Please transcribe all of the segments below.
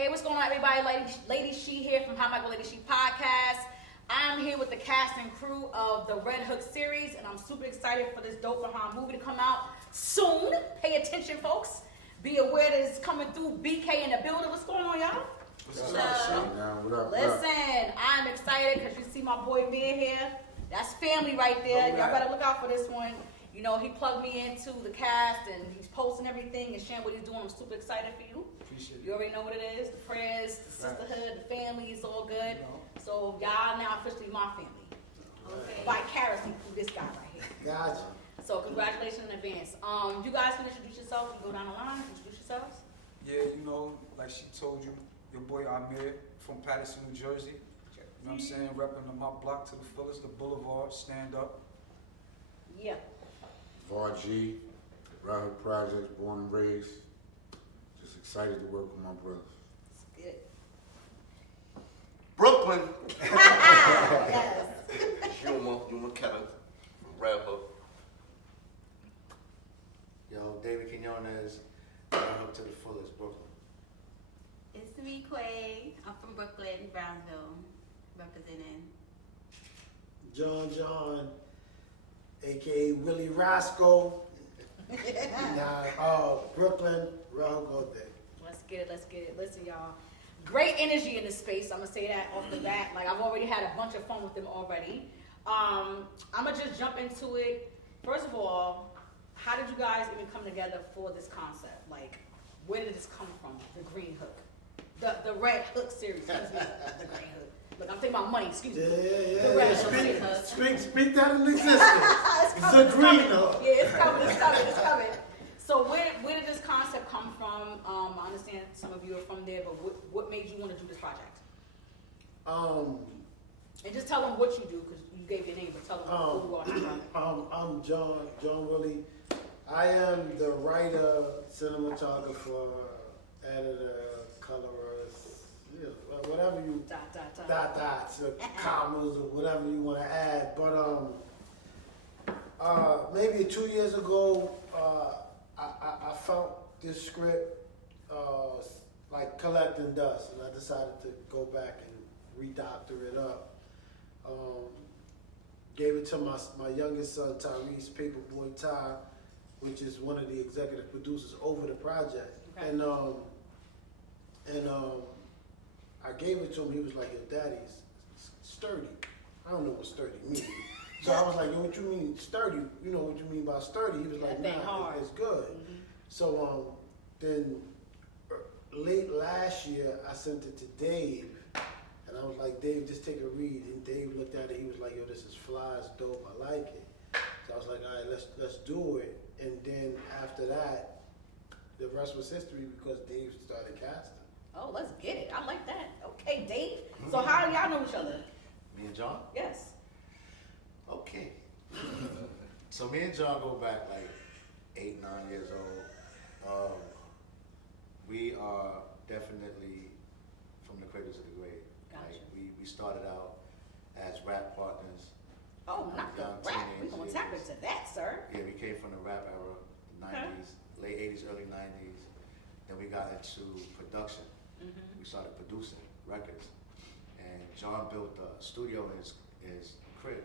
Hey, what's going on, everybody? Lady She here from How Michael Lady She Podcast. I'm here with the cast and crew of the Red Hook series, and I'm super excited for this Dope Behind movie to come out soon. Pay attention, folks. Be aware that it's coming through. BK in the building. What's going on, y'all? What's up? Listen, I'm excited because you see my boy Amir here. That's family right there. Y'all better look out for this one. You know, he plugged me into the cast and he's posting everything and sharing what he's doing. I'm super excited for you. Appreciate it. You already know what it is. The prayers, the sisterhood, the family, it's all good. So y'all now officially my family. Okay. Vicariously through this guy right here. Gotcha. So congratulations in advance. You guys can introduce yourself. You go down the line, introduce yourselves. Yeah, you know, like she told you, your boy Amir from Patterson, New Jersey. You know what I'm saying? Repping my block to the fullest, the Boulevard, stand up. Yeah. G, Red Hook Projects, born and raised. Just excited to work with my brothers. That's good. Brooklyn. Yes. Human Ketter from Red Hook. Yo, David Quinones, Red Hook to the fullest, Brooklyn. It's me, Quay. I'm from Brooklyn, Brownsville, representing. John, aka Willie Roscoe. Brooklyn, Red Hook all day. Let's get it. Listen, y'all. Great energy in this space. I'm gonna say that off the bat. Like I've already had a bunch of fun with them already. I'm gonna just jump into it. First of all, how did you guys even come together for this concept? Like, where did this come from? The Green Hook, the Red Hook series. Excuse me, the Green Hook. Look, I'm thinking about money. Excuse me. The Red Hook. Speak that in existence. It's The Green Hook. Yeah, it's coming. So where did this concept come from? I understand some of you are from there, but what made you want to do this project? And just tell them what you do, because you gave your name, but tell them who you are. I'm John Willie. I am the writer, cinematographer, editor, colorist, whatever you dots or commas or whatever you want to add. But maybe 2 years ago, I found this script like collecting dust, and I decided to go back and redoctor it up. Gave it to my youngest son, Tyrese Paperboy Ty, which is one of the executive producers over the project. Okay. And I gave it to him. He was like, "Your daddy's sturdy." I don't know what sturdy means. So I was like, "Yo, what you mean sturdy? You know what you mean by sturdy?" He was like, "Nah, it's good." Mm-hmm. So then late last year, I sent it to Dave. And I was like, "Dave, just take a read." And Dave looked at it. He was like, "Yo, this is fly, it's dope. I like it." So I was like, "All right, let's do it." And then after that, the rest was history because Dave started casting. Oh, let's get it. I like that. Okay, Dave. So how do y'all know each other? Me and John? Yes. Okay. So me and John go back like 8, 9 years old. We are definitely from the cradle to the grave. Gotcha. Like we started out as rap partners. Oh, not the young rap. We're teenage going to tap years. into that, sir. Yeah, we came from the rap era, the 90s, late 80s, early 90s. Then we got into production. Mm-hmm. We started producing records. And John built a studio in his crib.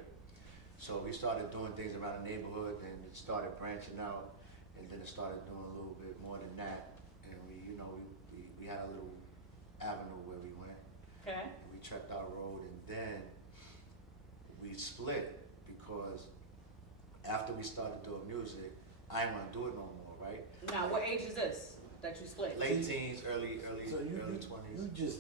So we started doing things around the neighborhood, and it started branching out, and then it started doing a little bit more than that. And we had a little avenue where we went. Okay. And we trekked our road, and then we split because after we started doing music, I didn't want to do it no more, right? Now, what age is this that you split? Late teens, early So you 20s. You just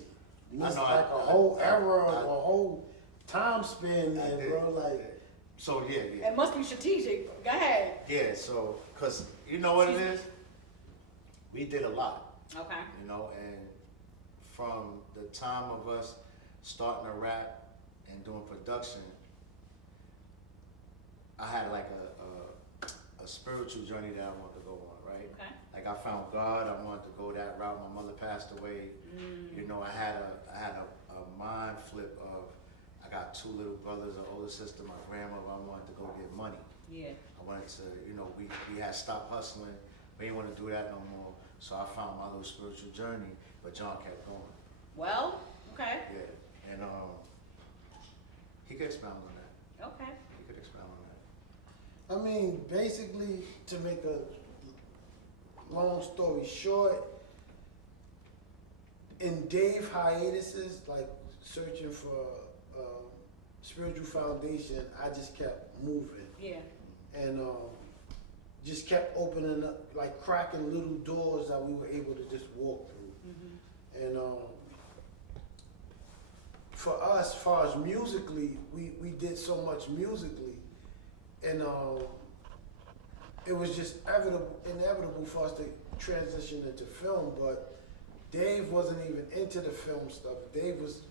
I missed know, like a whole era, a whole time span, I and did. bro, like So yeah. It must be strategic. Go ahead. Yeah, so, because you know what it is? We did a lot, Okay. and from the time of us starting to rap and doing production, I had like a spiritual journey that I wanted to go on, right? Okay. Like I found God, I wanted to go that route. My mother passed away. I had a mind flip of, I got 2 little brothers, an older sister, my grandmother. I wanted to go get money. Yeah. I wanted to, we had stopped hustling. We didn't want to do that no more. So I found my little spiritual journey, but John kept going. Well, okay. Yeah, and he could expound on that. Okay. He could expound on that. I mean, basically, to make a long story short, in Dave hiatuses, like searching for spiritual foundation, I just kept moving Yeah. and just kept opening up, like cracking little doors that we were able to just walk through. Mm-hmm. And for us, as far as musically, we did so much musically, and it was just inevitable for us to transition into film, but Dave wasn't even into the film stuff. Dave was,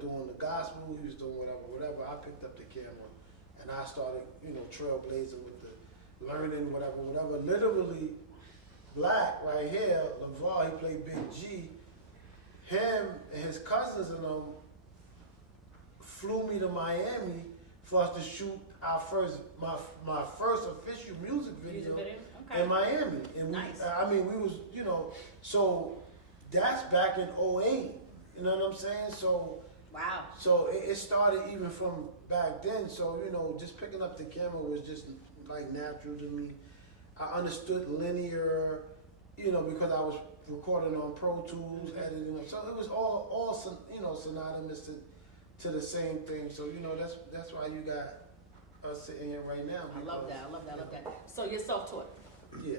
doing the gospel, he was doing whatever. I picked up the camera and I started, trailblazing with the learning, whatever. Literally, Black right here, Lavar, he played Big G. Him and his cousins and them flew me to Miami for us to shoot my first official music video. Okay. In Miami. And Nice. we was, so that's back in 08. You know what I'm saying? So Wow. so it started even from back then. So, just picking up the camera was just like natural to me. I understood linear, because I was recording on Pro Tools, editing them. So it was all synonymous to the same thing. So, that's why you got us sitting here right now. I love that. So you're self-taught. Yeah.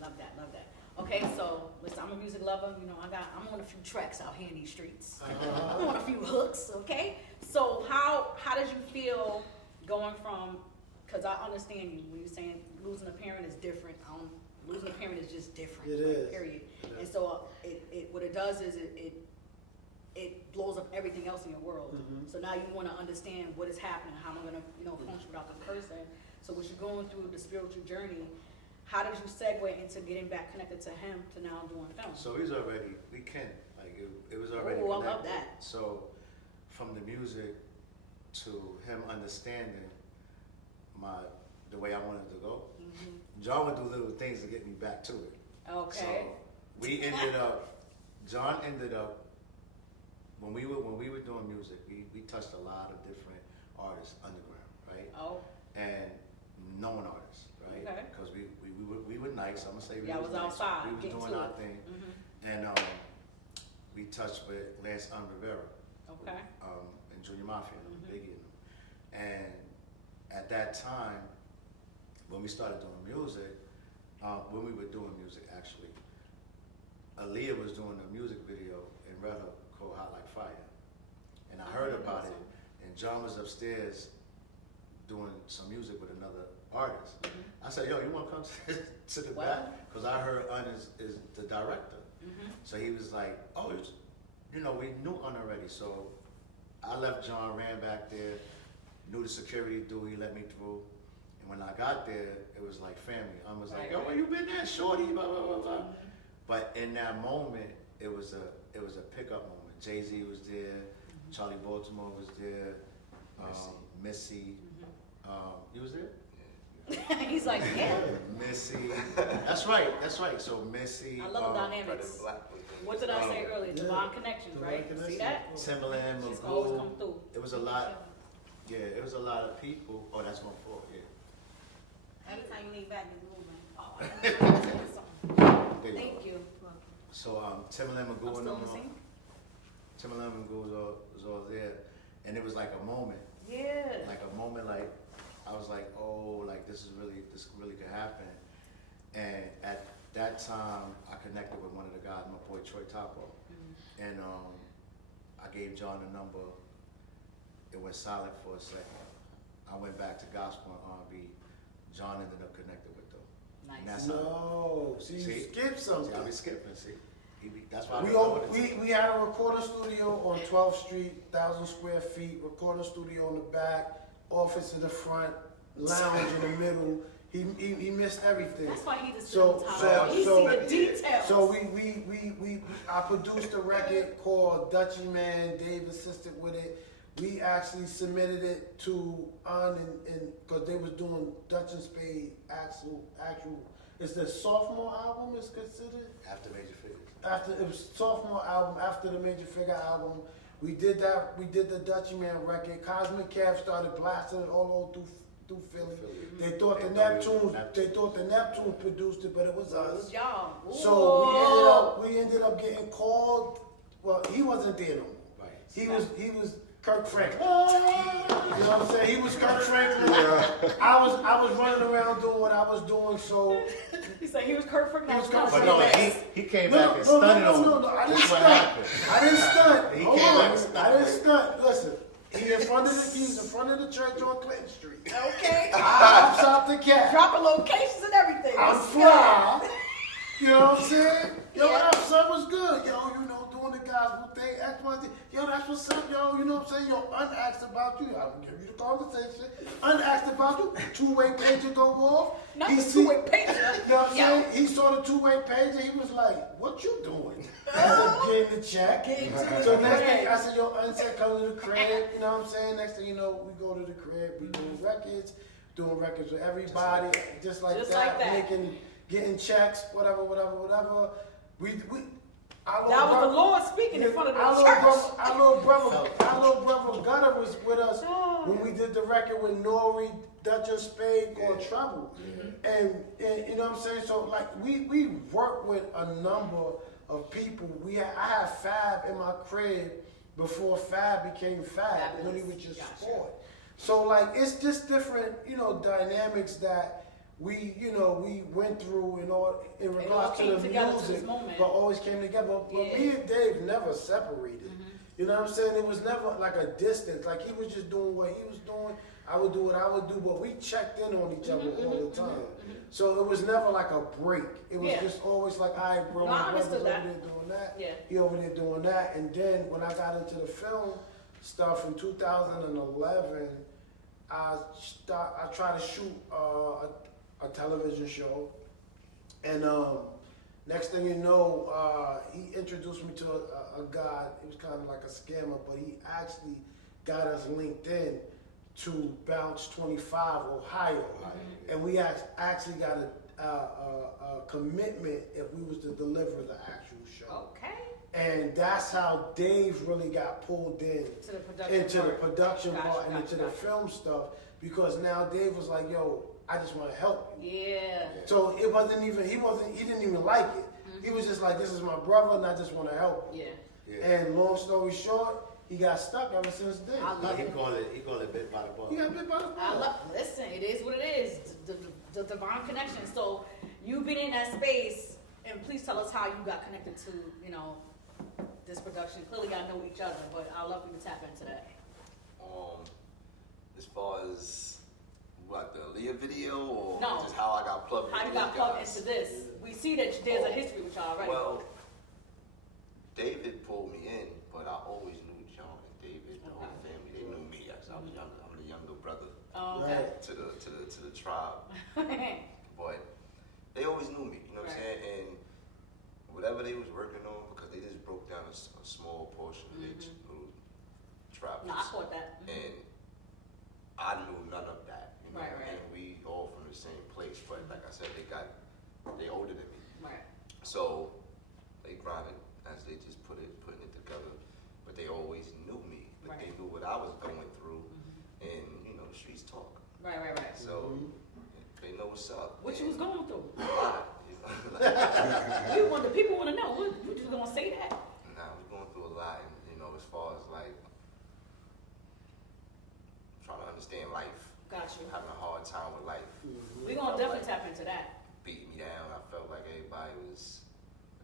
Love that. Okay, so listen, I'm a music lover. I'm on a few tracks out here in these streets. I'm on a few hooks. Okay, so how did you feel going from? Because I understand you when you're saying losing a parent is different. Losing a parent is just different. It is. Period. It is. And so what it does is it blows up everything else in your world. Mhm. So now you want to understand what is happening. How am I going to function without the person? So what you're going through the spiritual journey. How did you segue into getting back connected to him to now doing film? So it was already Oh, I love connected. that. So from the music to him understanding the way I wanted to go, John would do little things to get me back to it. Okay. So John ended up, when we were doing music, we touched a lot of different artists underground, right? Oh. And known artists, right? Okay. Because we were nice. I'm gonna say we Yeah, I was was nice. outside, We was getting doing to our it. thing, Mm-hmm. and we touched with Lance Rivera, Okay. and Junior Mafia, and Mhm. Biggie, and them. And at that time, when we started doing music, when we were doing music actually, Aaliyah was doing a music video in Red Hook called Hot Like Fire, and I heard about it, and John was upstairs doing some music with another artist. Mhm. I said, yo, you want to come to the Wow. back? Because I heard Un is the director. Mm-hmm. So he was like, oh, we knew Un already. So I left John, ran back there, knew the security dude, he let me through. And when I got there, it was like family. I was like, yo, where you been there, shorty, blah, blah, blah, blah. But in that moment, it was a pickup moment. Jay-Z was there, Charlie Baltimore was there, Missy. You was there? He's like, yeah. Missy. That's right. So Missy. I love the dynamics. What did I say earlier? Yeah. Divine connections, Divine right? connection. See that? Timberland, She's always come Magoo. through. It was a lot. Yeah, it was a lot of people. Oh, that's going forward. Yeah. Every time you lean back, it's moving. Oh, I didn't know something. There you Thank go. you. So Timberland, I'm Magoo, and still them, in the scene? Timberland, Magoo was all there, and it was like a moment. Yeah. Like a moment, like I was like, oh, like this really could happen. And at that time, I connected with one of the guys, my boy Troy Topo, and I gave John the number. It went silent for a second. I went back to gospel and R&B. John ended up connected with them. Nice. And that's how. No, see, you See? skipped something. See, I be skipping. See, that's why We had a recording studio on 12th Street, 1,000 square feet, recording studio in the back, office in the front, lounge in the middle. He missed everything. That's why he just So- he so- see the details. So I produced a record called Dutchy Man. Dave assisted with it. We actually submitted it to and because they was doing Dutch and Spade actual It's the sophomore album is considered? After Major Figures. After, it was sophomore album, after the Major Figure album. We did that, we did the Dutchy Man record. Cosmic Cab started blasting it all over through Philly. They thought the Neptunes produced it, but it was It was us. y'all. So we ended up getting called. Well, he wasn't there no more. Right. He was Kirk Franklin. You know what I'm saying? He was Kirk Franklin. I was running around doing what I was doing. So He said he was Kurt Franklin. He was Kurt But no, he came back and no, stunted on him. I didn't That's what stunt. happened. I didn't stunt. He Hold came on. back and stunned. I didn't stunt. Listen, he was in front of the church on Clinton Street. Okay. I hops out the cab. Dropping locations and everything. I'm Let's fly. You know what I'm saying? Yo, Yeah. what up, son? What's good? Yo, you know, doing the gospel thing, X, Y, Z. Yo, that's what's up, yo. You know what I'm saying? Yo, unasked about you. I'll give you the conversation. Unasked about you. Two-way pager go off. Not He the see- two-way pager. You know what I'm Yo. saying? He saw the two-way pager. He was like, what you doing? I said, getting the check. Getting to the So next crib. thing, I said, yo, unsaid, come to the crib. You know what I'm saying? Next thing you know, we go to the crib. We doing records with everybody. Just like Just that. like that. Getting checks, whatever. We That was the Lord speaking in front of the church. Our little brother Gutter was with us when we did the record with Nori, Dutch and Spade called Trouble. And you know what I'm saying? So like we worked with a number of people. I had Fab in my crib before Fab became Fab, when he was just Gotcha. sport. So like it's just different, dynamics that we went through in regards to came the together to music, this moment. but always came together. But Yeah. me and Dave never separated. You know what I'm saying? It was never like a distance. Like he was just doing what he was doing. I would do what I would do, but we checked in on each other all the time. So it was never like a break. It was Yeah. just always like, all right, bro, No, I my brother's understood over that. there doing that. Yeah. He over there doing that. And then when I got into the film stuff in 2011, I tried to shoot a television show. And next thing you know, he introduced me to a guy. He was kind of like a scammer, but he actually got us linked in to Bounce 25 Ohio. And we actually got a commitment if we was to deliver the actual show. Okay. And that's how Dave really got pulled in To the production into the part. production Gotcha, part and gotcha, into the gotcha. film stuff, because now Dave was like, yo, I just want to help you. Yeah. So it wasn't even, he didn't even like it. He was just like, this is my brother and I just want to help you. Yeah. And long story short, he got stuck ever since then. I love He it. call it bit by the ball. He got bit by the I ball. love. Listen, it is what it is. The divine connection. So you've been in that space, and please tell us how you got connected to this production. Clearly, y'all know each other, but I'd love for you to tap into that. As far as what, the Leah video, or No. just how I got plugged How you into got these plugged guys? into this? We see that there's a history with y'all already. Well, David pulled me in, but I always knew John and David, the whole family. They knew me as I was younger. I'm the younger brother Okay. to the tribe, but they always knew me. You know what I'm Right. saying? And whatever they was working on, because they just broke down a small portion of their little trap. No, I caught that. And I knew none of that. You know? Right, right. And we all from the same place, but like I said, they older than me. Right. So they grinded as they just putting it together, but they always knew me. But Right. they knew what I was going through, and the streets talk. Right. So they know what's up. What you was going through? A lot. The people want to know. What you gonna say that? Nah, we're going through a lot, and as far as like trying to understand life, Got you. having a hard time with life. We gonna definitely tap into that. Beat me down. I felt like everybody was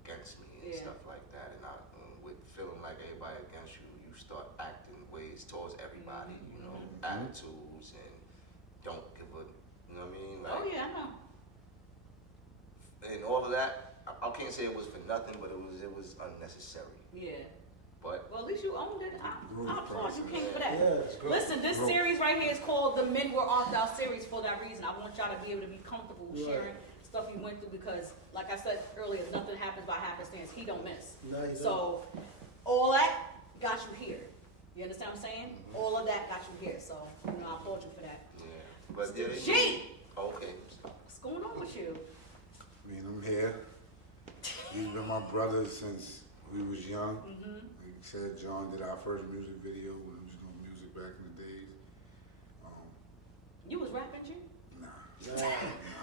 against me and Yeah. stuff like that. And with feeling like everybody against you, you start acting ways towards everybody, attitudes, and don't give a, you know what I mean? Like, Oh yeah, I know. and all of that, I can't say it was for nothing, but it was unnecessary. Yeah. But Well, at least you owned it. I applaud you, King, for that. Yeah. Listen, this series right here is called the Men Were Art Thou series for that reason. I want y'all to be able to be comfortable sharing stuff you went through, because, like I said earlier, nothing happens by happenstance. He don't miss. No, he don't. So all that got you here. You understand what I'm saying? All of that got you here. So I applaud you for that. yeah, but yeah, they G, okay. what's going on with you? here. He's been my brother since we was young. Mm-hmm. Like I said, John did our first music video when we was doing music back in the days. You was rapping, G? Nah,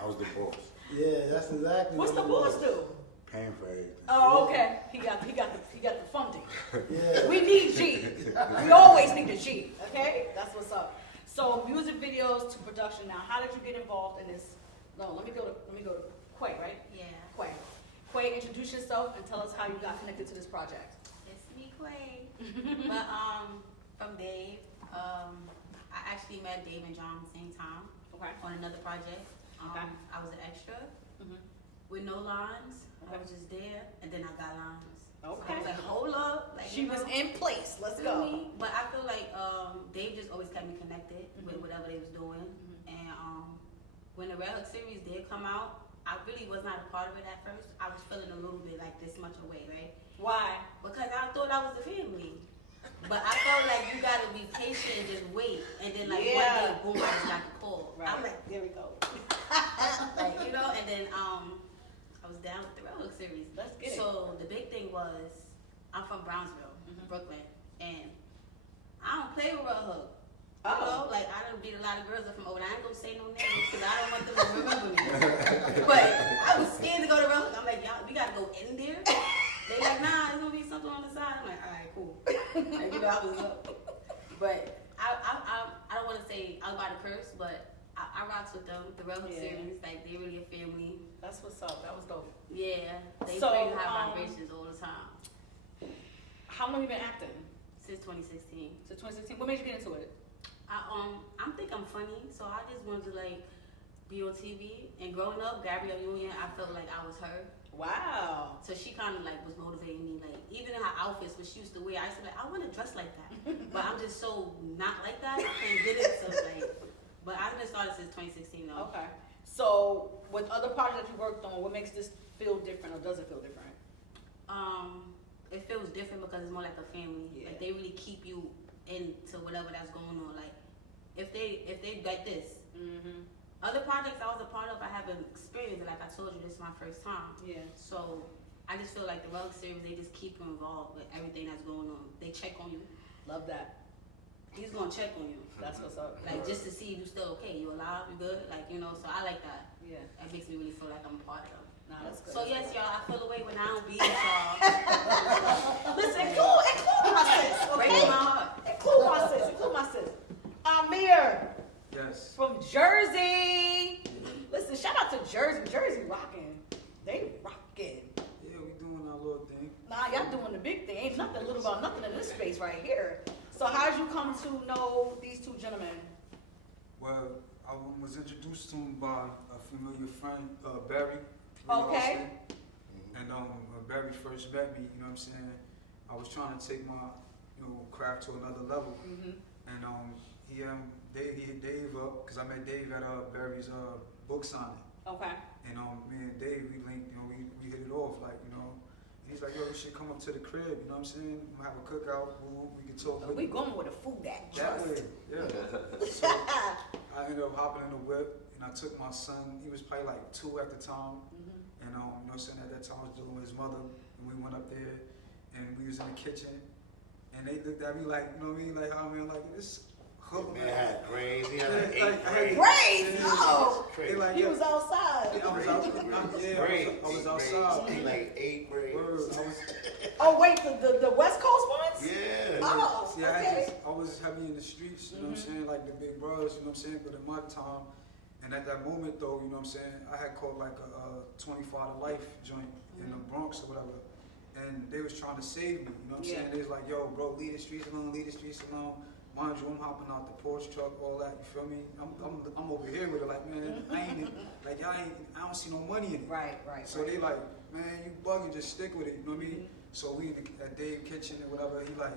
I was the boss, Yeah, that's exactly What's the what boss it do? paying for everything. Oh, okay. He got the funding. was. Yeah. We need G. We always need a G. Okay, that's what's up. So music videos to production. Now, how did you get involved in this? No, let me go to Quay, right? Yeah. Quay, introduce yourself and tell us how you got connected to this project. It's me, Quay. But from Dave, I actually met Dave and John at the same time Okay. on another project. Okay. I was an extra Mhm. with no lines. I Okay. was just there, and then I got lines. Okay. I was like, hold up, like She you was know, in place. Let's feel go. me? But I feel like Dave just always kept me connected with Mhm. whatever they was doing. Mhm. And when the Red Hook series did come out, I really was not a part of it at first. I was feeling a little bit like this much away, right? Why? Because I thought I was the family. But I felt like you gotta be patient and just wait. And then like Yeah. one day, boom, I just got the call. Right. I'm like, There we go. like, you know, and then I was down with the Red Hook series. Let's get it. So the big thing was, I'm from Brownsville, Mhm. Brooklyn, and I don't play with Red Hook. You Oh. know, like I done beat a lot of girls up from over there. I ain't gonna say no names because I don't want them to remember me. But I was scared to go to Red Hook. I'm like, y'all, we gotta go in there. They like, nah, it's gonna be something on the side. I'm like, all right, cool. Like, you know, I was up. But I don't want to say I was about to curse, but I rocks with them. The Red Hook Yeah. series, like they really a family. That's what's up. That was dope. Yeah, they So, bring high vibrations all the time. How long you been acting? Since 2016. So 2016. What made you get into it? I think I'm funny, so I just wanted to like be on TV. And growing up, Gabrielle Union, I felt like I was her. Wow. So she kind of like was motivating me. Like even in her outfits, what she used to wear, I used to be like, I want to dress like that, but I'm just so not like that. I can't get it. So like, but I've been started since 2016 though. Okay. So with other projects you worked on, what makes this feel different, or does it feel different? It feels different because it's more like a family. Yeah. Like they really keep you into whatever that's going on. Like if they like this. Mm-hmm. Other projects I was a part of, I haven't experienced it. Like I told you, this is my first time. Yeah. So I just feel like the Relic series, they just keep you involved with everything that's going on. They check on you. Love that. He's gonna check on you. That's what's up. Like just to see if you still okay, you alive, you good, like you know. So I like that. Yeah. That makes me really feel like I'm a part of them. Nah, that's good. So That's yes, good. y'all, I feel away when I don't be with y'all. Listen, include my sis, Break okay? my heart. Include my sis. Include my sis. Amir Yes. from Jersey. Listen, shout out to Jersey. Jersey rocking. They rocking. Yeah, we doing our little thing. Nah, y'all doing the big thing. Ain't nothing little about nothing in this space right here. So how'd you come to know these two gentlemen? Well, I was introduced to him by a familiar friend, Barry. Okay. And when Barry first met me, you know what I'm saying, I was trying to take my, craft to another level. Mm-hmm. And he hit Dave up, because I met Dave at Barry's book signing. Okay. And me and Dave, we linked, we hit it off, like, He's like, yo, you should come up to the crib, you know what I'm saying? We'll have a cookout, we can talk. We going with the food that That way, trust. yeah. So I ended up hopping in the whip, and I took my son. He was probably like 2 at the time, Mm-hmm. and you know what I'm saying, at that time I was dealing with his mother, and we went up there, and we was in the kitchen, and they looked at me like, you know what I mean, like, I mean, like this hook, Man had grades. He had like Like, 8 I had grades. Braids! Yeah. Oh! They like, He yeah, was outside. I was out, I was outside. He like 8 grades. Word, I was, Oh wait, the West Coast ones? Yeah. Oh, see, okay. I was heavy in the streets, you know what I'm saying, like the big brothers, you know what I'm saying, but in my time, and at that moment though, you know what I'm saying, I had caught like a 25 to life joint in the Bronx or whatever, and they was trying to save me, you know what I'm Yeah. saying, they was like, yo bro, leave the streets alone, leave the streets alone. Mind you, I'm hopping out the Porsche truck, all that, you feel me? I'm over here with it, like, man, I don't see no money in it. Right. So they like, man, you bugging, just stick with it, you know what I mean? So we in at Dave's kitchen or whatever, he like,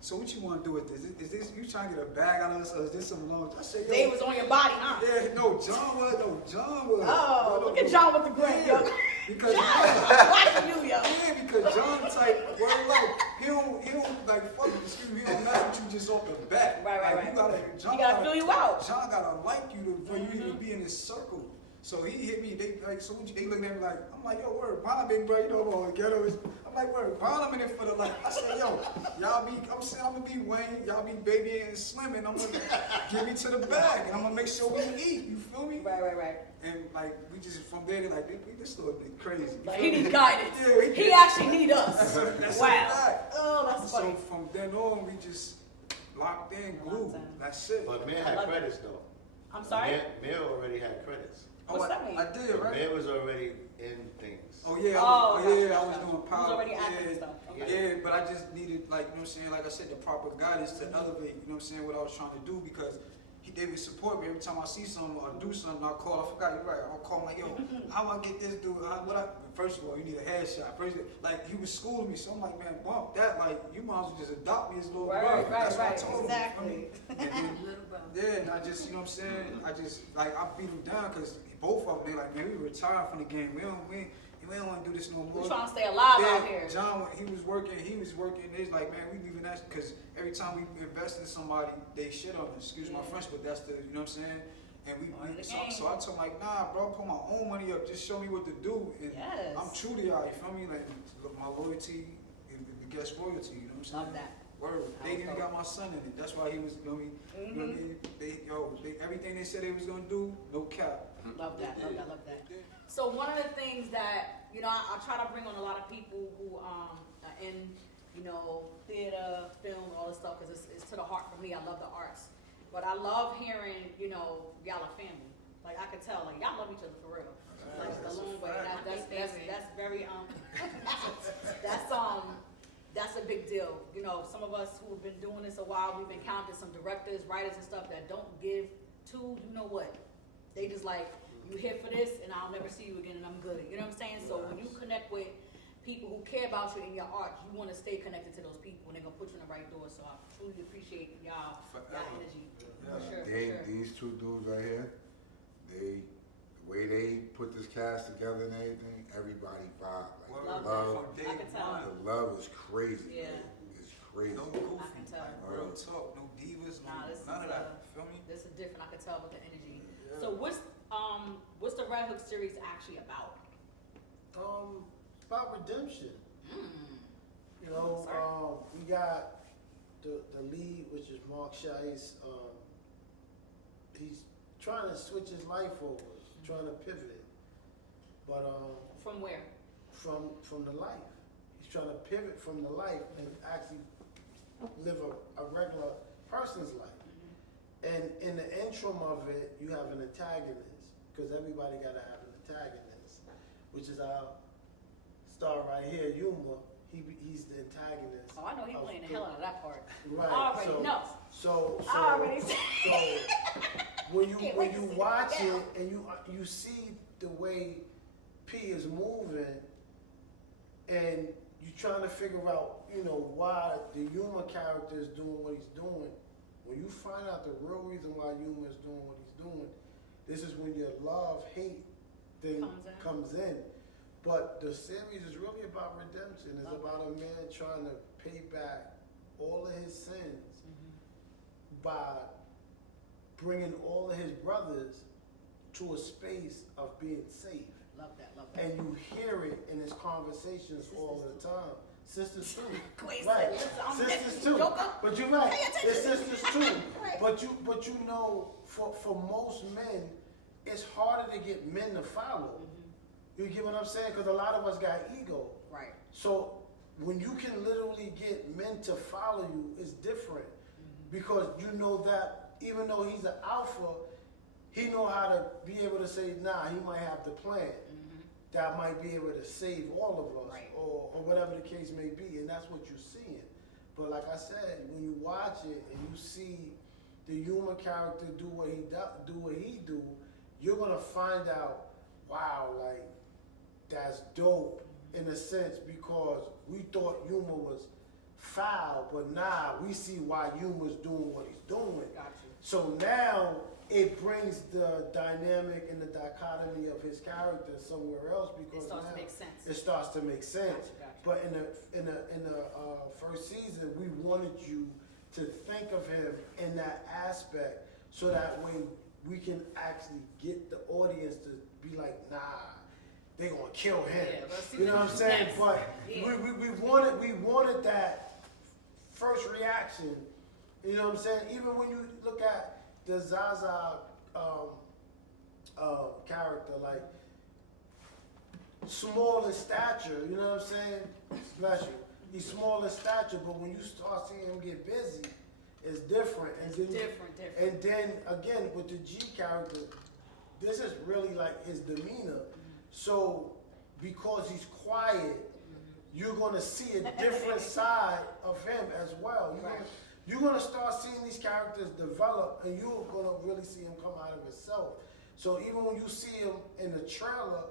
so what you want to do with this? Is this, you trying to get a bag out of us, or is this some long? I said, yo. They was on your body, huh? Yeah, no, John was. Oh, look at John with the grin, yo. Because, John, I'm watching you, yo. yeah, because John type, well, like, he don't like, fuck, excuse me, he don't mess with you just off the bat. Right. Like, John He gotta fill you out. John gotta like you for you to be in his circle. So he hit me. They like, so they looking at me like, I'm like, yo, word, bond big bro. You know all the ghetto is. I'm like, word, bond I'm in it for the life. I said, yo, y'all be. I'm saying I'm gonna be Wayne. Y'all be Baby and Slim, and I'm gonna get me to the bag, and I'm gonna make sure we eat. You feel me? Right. And like we just from there, they like this little bit crazy. Like he need guidance. Yeah, he actually need us. That's wow. a fact. Oh, that's So funny. from then on, we just locked in, glued. That's it. But Mir I had love credits though. I'm sorry. Mir already had credits. What's that mean? I did, right? Mir was already in things. Oh yeah, Oh, I gotcha. was doing He power. was already acting and yeah, stuff. Okay. yeah, but I just needed, like, you know what I'm saying, like I said, the proper guidance to elevate, you know what I'm saying, what I was trying to do, because they would support me every time I see something or do something. I call, I forgot, you're right, I'll call like, yo, how I get this dude? First of all, you need a headshot. Like, he was schooling me, so I'm like, man, bump that, like, you might as well just adopt me as a little brother. That's what I told Exactly. him. And then, Little brother. yeah, and I just, you know what I'm saying, I beat him down, because both of them, they like, man, we retired from the game. We don't want to do this no more. We trying to stay alive Yeah, out here. John, he was working. It's like, man, we leaving that because every time we invest in somebody, they shit on us. Excuse my French, but that's the, you know what I'm saying? And so I told him like, nah, bro, put my own money up. Just show me what to do. And Yes. I'm true to y'all. You feel me? Like my loyalty, it gets royalty. You know what I'm saying? Love that. Word. They even got my son in it. That's why he was, you know what I mean? You know what I mean? Everything they said they was gonna do, no cap. Love that. So one of the things that, you know, I try to bring on a lot of people who are in, you know, theater, film, all this stuff, because it's to the heart for me. I love the arts. But I love hearing, you know, y'all are family. Like, I could tell, like, y'all love each other for real. Like, a long way. That's very, that's a big deal. You know, some of us who have been doing this a while, we've encountered some directors, writers and stuff that don't give to, you know what. They just like, you here for this and I'll never see you again and I'm good. You know what I'm saying? So when you connect with people who care about you in your art, you want to stay connected to those people and they're going to put you in the right door. So I truly appreciate y'all energy. For sure. These two dudes right here, the way they put this cast together and everything, everybody vibe. Like, Love that. I can tell. The love is crazy. Yeah. It's crazy. No goofy. I can tell. Like, real talk. No divas. Nah, this none is, of that. Feel me? This is different. I can tell with the energy. Yeah. So what's the Red Hook series actually about? It's about redemption. You know, Sorry. we got the lead, which is Mark Shice. He's trying to switch his life over, trying to pivot. But From where? from the life. He's trying to pivot from the life and actually live a regular person's life. And in the interim of it, you have an antagonist, because everybody got to have an antagonist, which is our star right here, Yuma. He's the antagonist. Oh, I know he's playing the hell out of that part. Right. I already know. So I already see. when you Can't when you watch it and you see the way P is moving, and you're trying to figure out, you know, why the Yuma character is doing what he's doing. When you find out the real reason why Yuma is doing what he's doing, this is when your love-hate thing comes in. But the series is really about redemption. It's about a man trying to pay back all of his sins by bringing all of his brothers to a space of being safe. Love that. And you hear it in his conversations all the time. Sisters too. Queen Right. sisters. Sisters too. Joker. But you're right. Pay attention. It's sisters too. Right. But you know, for most men, it's harder to get men to follow. You get what I'm saying? Because a lot of us got ego. Right. So when you can literally get men to follow you, it's different. Because you know that even though he's an alpha, he know how to be able to say, nah, he might have the plan. That might be able to save all of us, Right. or whatever the case may be, and that's what you're seeing. But like I said, when you watch it and you see the human character do what he do, you're gonna find out, wow, like that's dope in a sense, because we thought Yuma was foul, but nah, we see why Yuma's doing what he's doing. Got you. So now it brings the dynamic and the dichotomy of his character somewhere else, because It starts now to make sense. it starts to make sense. Gotcha. But in the first season, we wanted you to think of him in that aspect, so that way we can actually get the audience to be like, nah, they gonna kill him. Yeah, let's see You know what I'm what saying? next. But Yeah. we wanted that first reaction. You know what I'm saying? Even when you look at the Zaza character, like small in stature, you know what I'm saying? Bless you. He's small in stature, but when you start seeing him get busy, it's different. And then, Different. And then again with the G character, this is really like his demeanor. So because he's quiet, you're gonna see a different side of him as well. You're gonna start seeing these characters develop, and you're gonna really see him come out of himself. So even when you see him in the trailer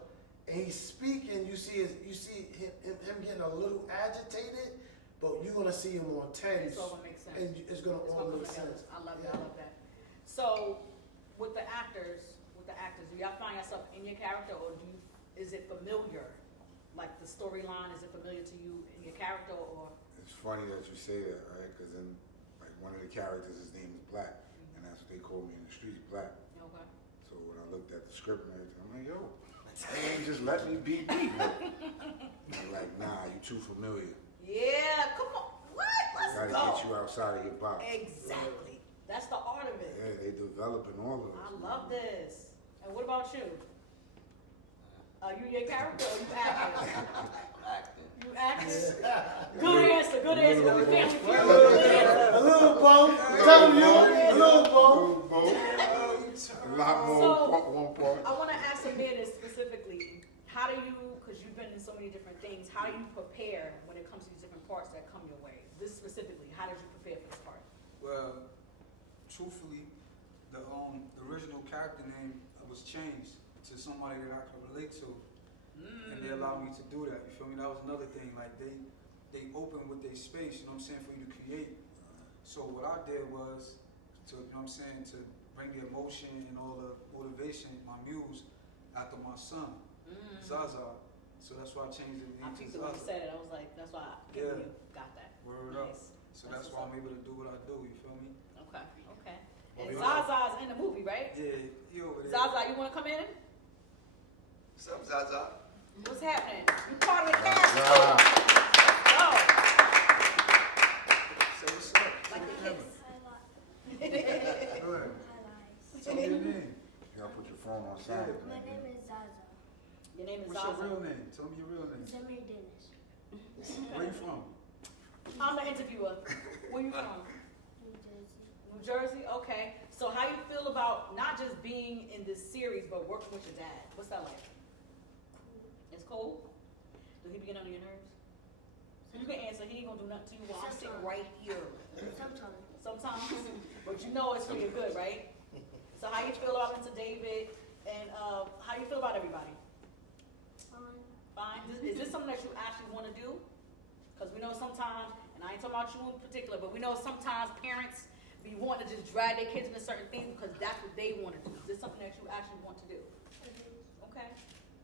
and he's speaking, you see him getting a little agitated, but you're gonna see him on tense. It's all gonna make sense. And it's gonna all come make together. sense. I love that. So, with the actors, do y'all find yourself in your character, or is it familiar? Like the storyline, is it familiar to you in your character, or? It's funny that you say that, right? Because then, like, one of the characters, his name is Black, and that's what they call me in the streets, Black. Okay. So when I looked at the script and everything, I'm like, yo, they ain't just let me be me. They're like, nah, you too familiar. Yeah, come on. What? Let's Gotta go. get you outside of your box. Exactly. That's the art of it. Yeah, they developing all of I us. love this. And what about you? Are you your character or you acting? Acting. You acting? Good answer. Good answer. With the family feud. A little both. Tell you, a little both. A lot more So, one part. I want to ask Amir this specifically. How do you, because you've been in so many different things, how do you prepare when it comes to these different parts that come your way? This specifically, how did you prepare for this part? Well, truthfully, the original character name was changed to somebody that I could relate to, and they allowed me to do that. You feel me? That was another thing. Like they open with their space. You know what I'm saying? For you to create. So what I did was to, you know what I'm saying, to bring the emotion and all the motivation, my muse, after my son, Zaza. So that's why I changed the I name to picked the way you Zaza. said it. I was like, that's why Yeah. you got that. Word up. Nice. So that's why I'm able to do what I do. You feel me? Okay. Well, And we Zaza's in the movie, right? Yeah, he over there. Zaza, you want to come in? What's up, Zaza? What's happening? You part of the cast too. Zaza. Oh, Say what's up. like the kiss. Go ahead. Tell me your name. You gotta put your phone on silent. My name is Zaza. Your name is What's Zaza. your real name? Tell me your real name. Zamir Dennis. Where you from? I'm the interviewer. Where you from? New Jersey. New Jersey? Okay. So how you feel about not just being in this series, but working with your dad? What's that like? It's cool? Does he be getting on your nerves? You can answer. He ain't gonna do nothing to you while I'm sitting right here. Sometimes. Sometimes. But you know it's for your good, right? So how you feel about Mr. David? And how you feel about everybody? Fine. Is this something that you actually want to do? Because we know sometimes, and I ain't talking about you in particular, but we know sometimes parents be wanting to just drag their kids into certain things because that's what they want to do. Is this something that you actually want to do? Okay.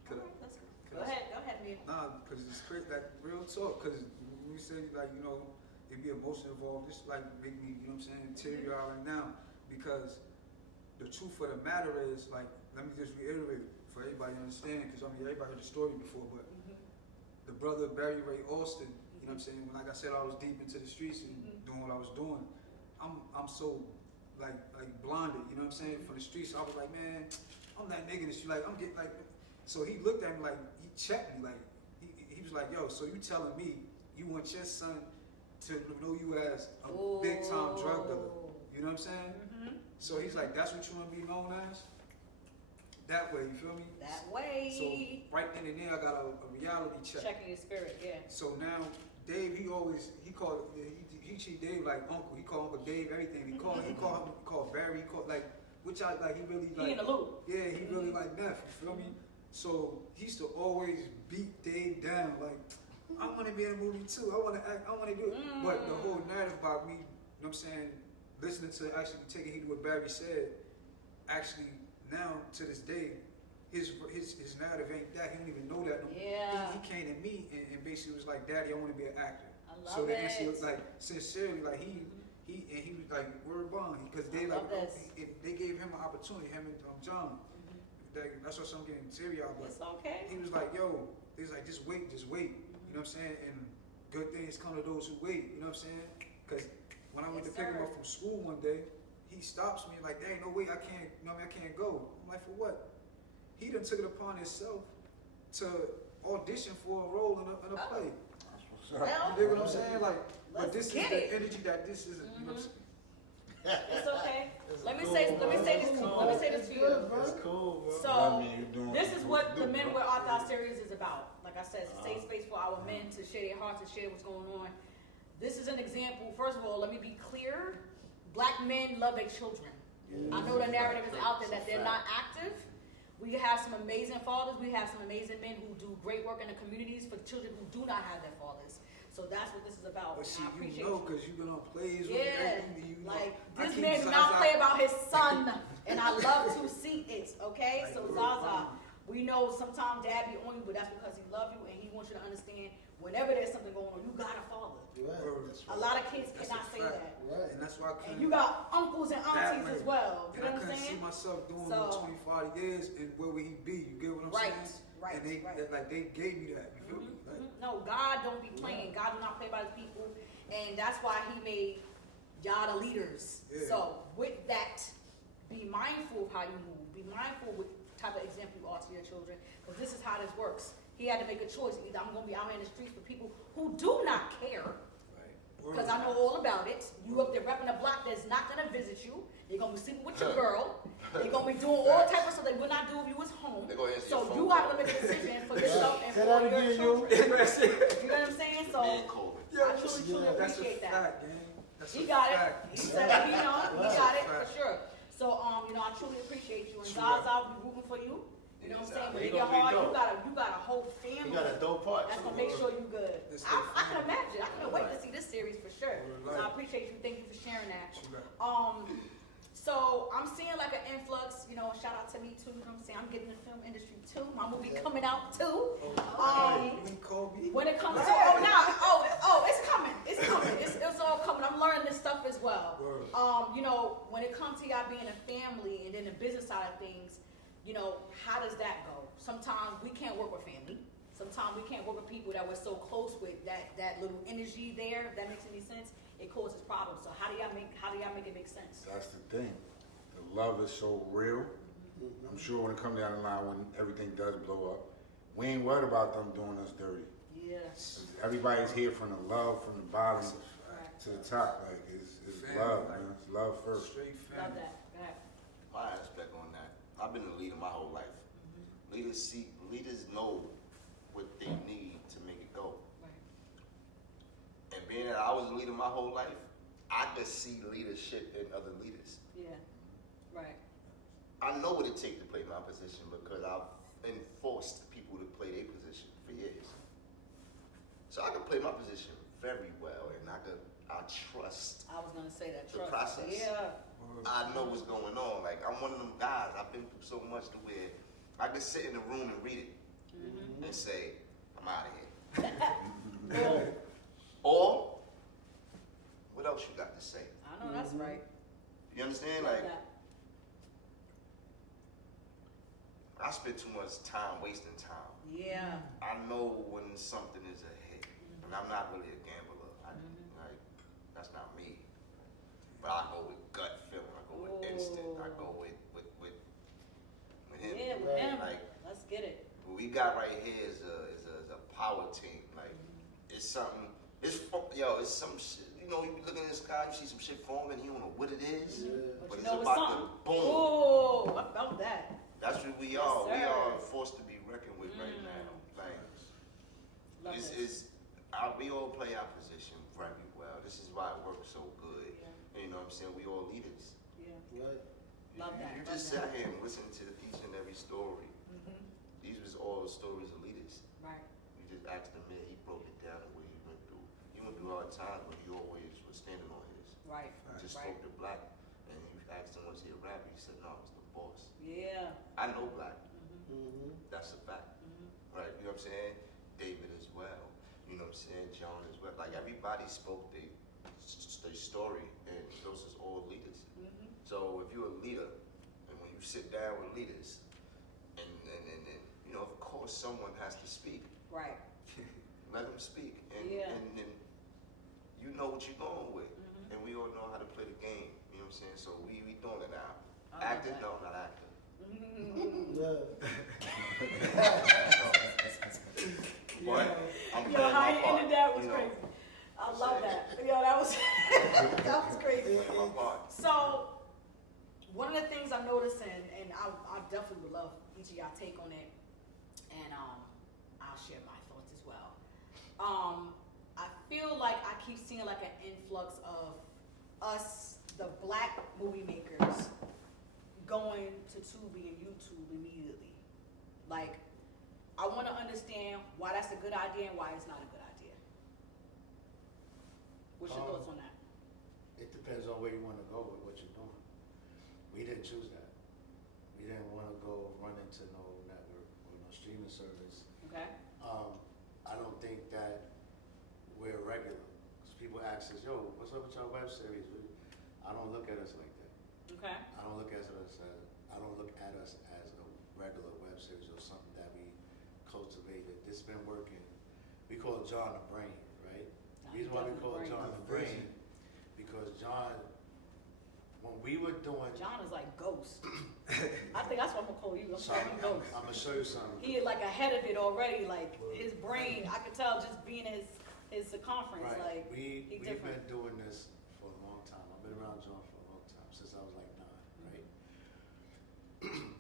Could All I- right, let's go. could Go I- ahead, Mia. Nah, because it's crazy, like, real talk, because when we say, like, you know, it be emotion involved, this, like, make me, you know what I'm saying, teary out right now, because the truth of the matter is, like, let me just reiterate for everybody to understand, because, I mean, everybody heard the story before, but the brother Barry Ray Austin, you know what I'm saying, when, like I said, I was deep into the streets and doing what I was doing, I'm so, like blinded, you know what I'm saying, from the streets, I was like, man, I'm that nigga that you, like, I'm getting, like, so he looked at me like, he checked me, like, he was like, yo, so you telling me you want your son to know you as a big time drug dealer, you know what I'm saying? So he's like, that's what you want to be known as? That way, you feel me? That way. So right then and there, I got a reality check. Checking your spirit, yeah. So now, Dave, he treat Dave like uncle. He call Uncle Dave everything. He call Barry. He call like, which I like. He really like. He in the loop. Yeah, he really like Neff. You feel me? So he used to always beat Dave down. Like, I want to be in a movie too. I want to act. I want to do it. But the whole narrative about me, you know what I'm saying? Listening to actually taking heed to what Barry said, actually now to this day, his narrative ain't that. He don't even know that no more. Yeah. He came to me and basically was like, Daddy, I want to be an actor. I love So the it. answer was like, sincerely, like he was like, word bond, because they I like, love this. they gave him an opportunity, him and John. that's what I'm getting teary-eyed, but It's okay. he was like, yo, he's like, just wait. You know what I'm saying? And good things come to those who wait, you know what I'm saying? Because when I went Yes, to pick him sir. up from school one day, he stops me like, there ain't no way I can't, you know what I mean, I can't go. I'm like, for what? He done took it upon himself to audition for a role in a play. Well, You dig what I'm saying? Like, but let's this is get the it. energy that this is, you know what I'm saying? It's okay. Let me cool, say bro. this to you. That's cool, bro. So, I mean, you're doing this what is you're what supposed to the do, Men bro. Wear Art Thou series is about. Like I said, it's a safe space for our men to share their hearts and share what's going on. This is an example. First of all, let me be clear. Black men love their children. I know the narrative is out there that they're not active. We have some amazing fathers. We have some amazing men who do great work in the communities for children who do not have their fathers. So that's what this is about. But see, I you appreciate know, because you've been on plays with Yeah, everything, you know. like I this keep man do Zaza- not play about his son, and I love to see it. Okay, Like, so bro, Zaza, we know sometimes Dad be on you, but that's because he loves you and he wants you to understand. Whenever there's something going on, you got a father. Right. Bro, A lot of kids that's cannot a say fact. that, Right. And that's why I couldn't. and you got uncles and aunties that as way. well. You And I know what I'm couldn't see saying? myself doing So- it 25 years, and where would he be? You get what I'm Right, saying? right, And they, right. like, they gave me that. You feel me? Like, No, God don't be playing. God do not play by his people, and that's why he made y'all the leaders. Yeah. So with that, be mindful of how you move. Be mindful what type of example you are to your children, because this is how this works. He had to make a choice. Either I'm going to be out here in the streets for people who do not care, because I know all about it. You up there repping a block that's not going to visit you. They're going to be sleeping with your girl. They're going to be doing all type of stuff they would not do if you was home. They gonna answer So your phone you have to call. make a decision for yourself and Say for that your again, children. you. You know what I'm saying? So Me and Kobe. I truly that's a appreciate that. fact, gang. That's He a got fact. it. He said it. He know. He Right. got it for Right. sure. So you know, I truly appreciate you. And Sure. Zaza, we rooting for you. You know what I'm saying? When He you get gonna be hard, dope. you got a whole He family. got a dope part. That's too, gonna make bro. sure you good. It's I their can imagine. I can't wait to see this series for sure. So I Right. appreciate you. Thank you for sharing that. Sure. So I'm seeing like an influx, you know, shout out to me too, you know what I'm saying? I'm getting in the film industry too. My movie coming out too. You ain't called me? When it comes to it's coming. It's coming. It's all coming. I'm learning this stuff as well. Word. You know, when it comes to y'all being a family and then the business side of things, you know, how does that go? Sometimes we can't work with family. Sometimes we can't work with people that we're so close with, that little energy there, if that makes any sense, it causes problems. So how do y'all make it make sense? That's the thing. The love is so real. I'm sure when it comes down the line, when everything does blow up, we ain't worried about them doing us dirty. Yeah. Everybody's here from the love, from the bottom Right. to the top. Like, it's Family, love, like- man. It's love first. Straight Love family. that. Go ahead. My aspect on that, I've been a leader my whole life. Leaders know what they need to make it go. Right. And being that I was a leader my whole life, I could see leadership in other leaders. Yeah. Right. I know what it takes to play my position because I've enforced people to play their position for years. So I can play my position very well, and I trust. I was gonna say that. The Trust. process. Yeah. I know what's going on. Like, I'm one of them guys. I've been through so much to where I can sit in the room and read it and say, I'm out of here. Or, what else you got to say? I know that's right. You understand? Love Like, that. I spend too much time wasting time. Yeah. I know when something is a hit, and I'm not really a gambler. Like, that's not me. But I go with gut feeling. I go with instinct. I go with him. Yeah, with him. Like, Let's get it. what we got right here is a power team. Like, it's something. It's some shit. You know, you be looking in the sky, you see some shit forming, you don't know what it is, but you it's know it's about something. to boom. Oh, I felt that. That's what we Yes, are. We sir. are a force to be reckoned with right now. Like, Love this. we all play our position very well. This is why it works so good. Yeah. You know what I'm saying? We all leaders. Yeah. Right. Love that. You Love just that. sat here and listened to each and every story. These was all stories of leaders. Right. You just asked the man, he broke it down the way he went through. He went through hard times, but he always was standing on his. Right. He just Right. spoke to black, and you asked him, was he a rapper? He said, no, I was the boss. Yeah. I know black. Mm-hmm. That's a fact. Right? You know what I'm saying? David as well. You know what I'm saying? John as well. Like, everybody spoke their story, and those is all leaders. So if you're a leader, and when you sit down with leaders, you know, of course someone has to speak. Right. Let them speak, and Yeah. and you know what you're going with, Mhm. and we all know how to play the game. You know what I'm saying? So we doing it now. I love Acting? that. No, not acting. Mm. But I'm Yo, playing how my you part. ended that was you know. crazy. I That's love it. that. Yo, that was that was crazy. Playing my part. So, one of the things I'm noticing, and I definitely would love each of y'all take on it, and I'll share my thoughts as well. I feel like I keep seeing like an influx of us, the black movie makers, going to Tubi and YouTube immediately. Like, I want to understand why that's a good idea and why it's not a good idea. What's your thoughts on that? It depends on where you want to go with what you're doing. We didn't choose that. We didn't want to go run into no network or no streaming service. Okay. I don't think that we're regular. Because people ask us, yo, what's up with your web series? I don't look at us like that. Okay. I don't look at us as a regular web series or something that we cultivated. This been working. We call John the brain, right? The reason why we call John the brain, because John, when we were doing, John is like Ghost. I think that's what I'm gonna call you. I'm so calling you Ghost. I'm gonna show you something. He is like ahead of it already. Like his brain, I could tell just being his circumference. Right. Like We've different. been doing this for a long time. I've been around John for a long time, since I was like 9, right?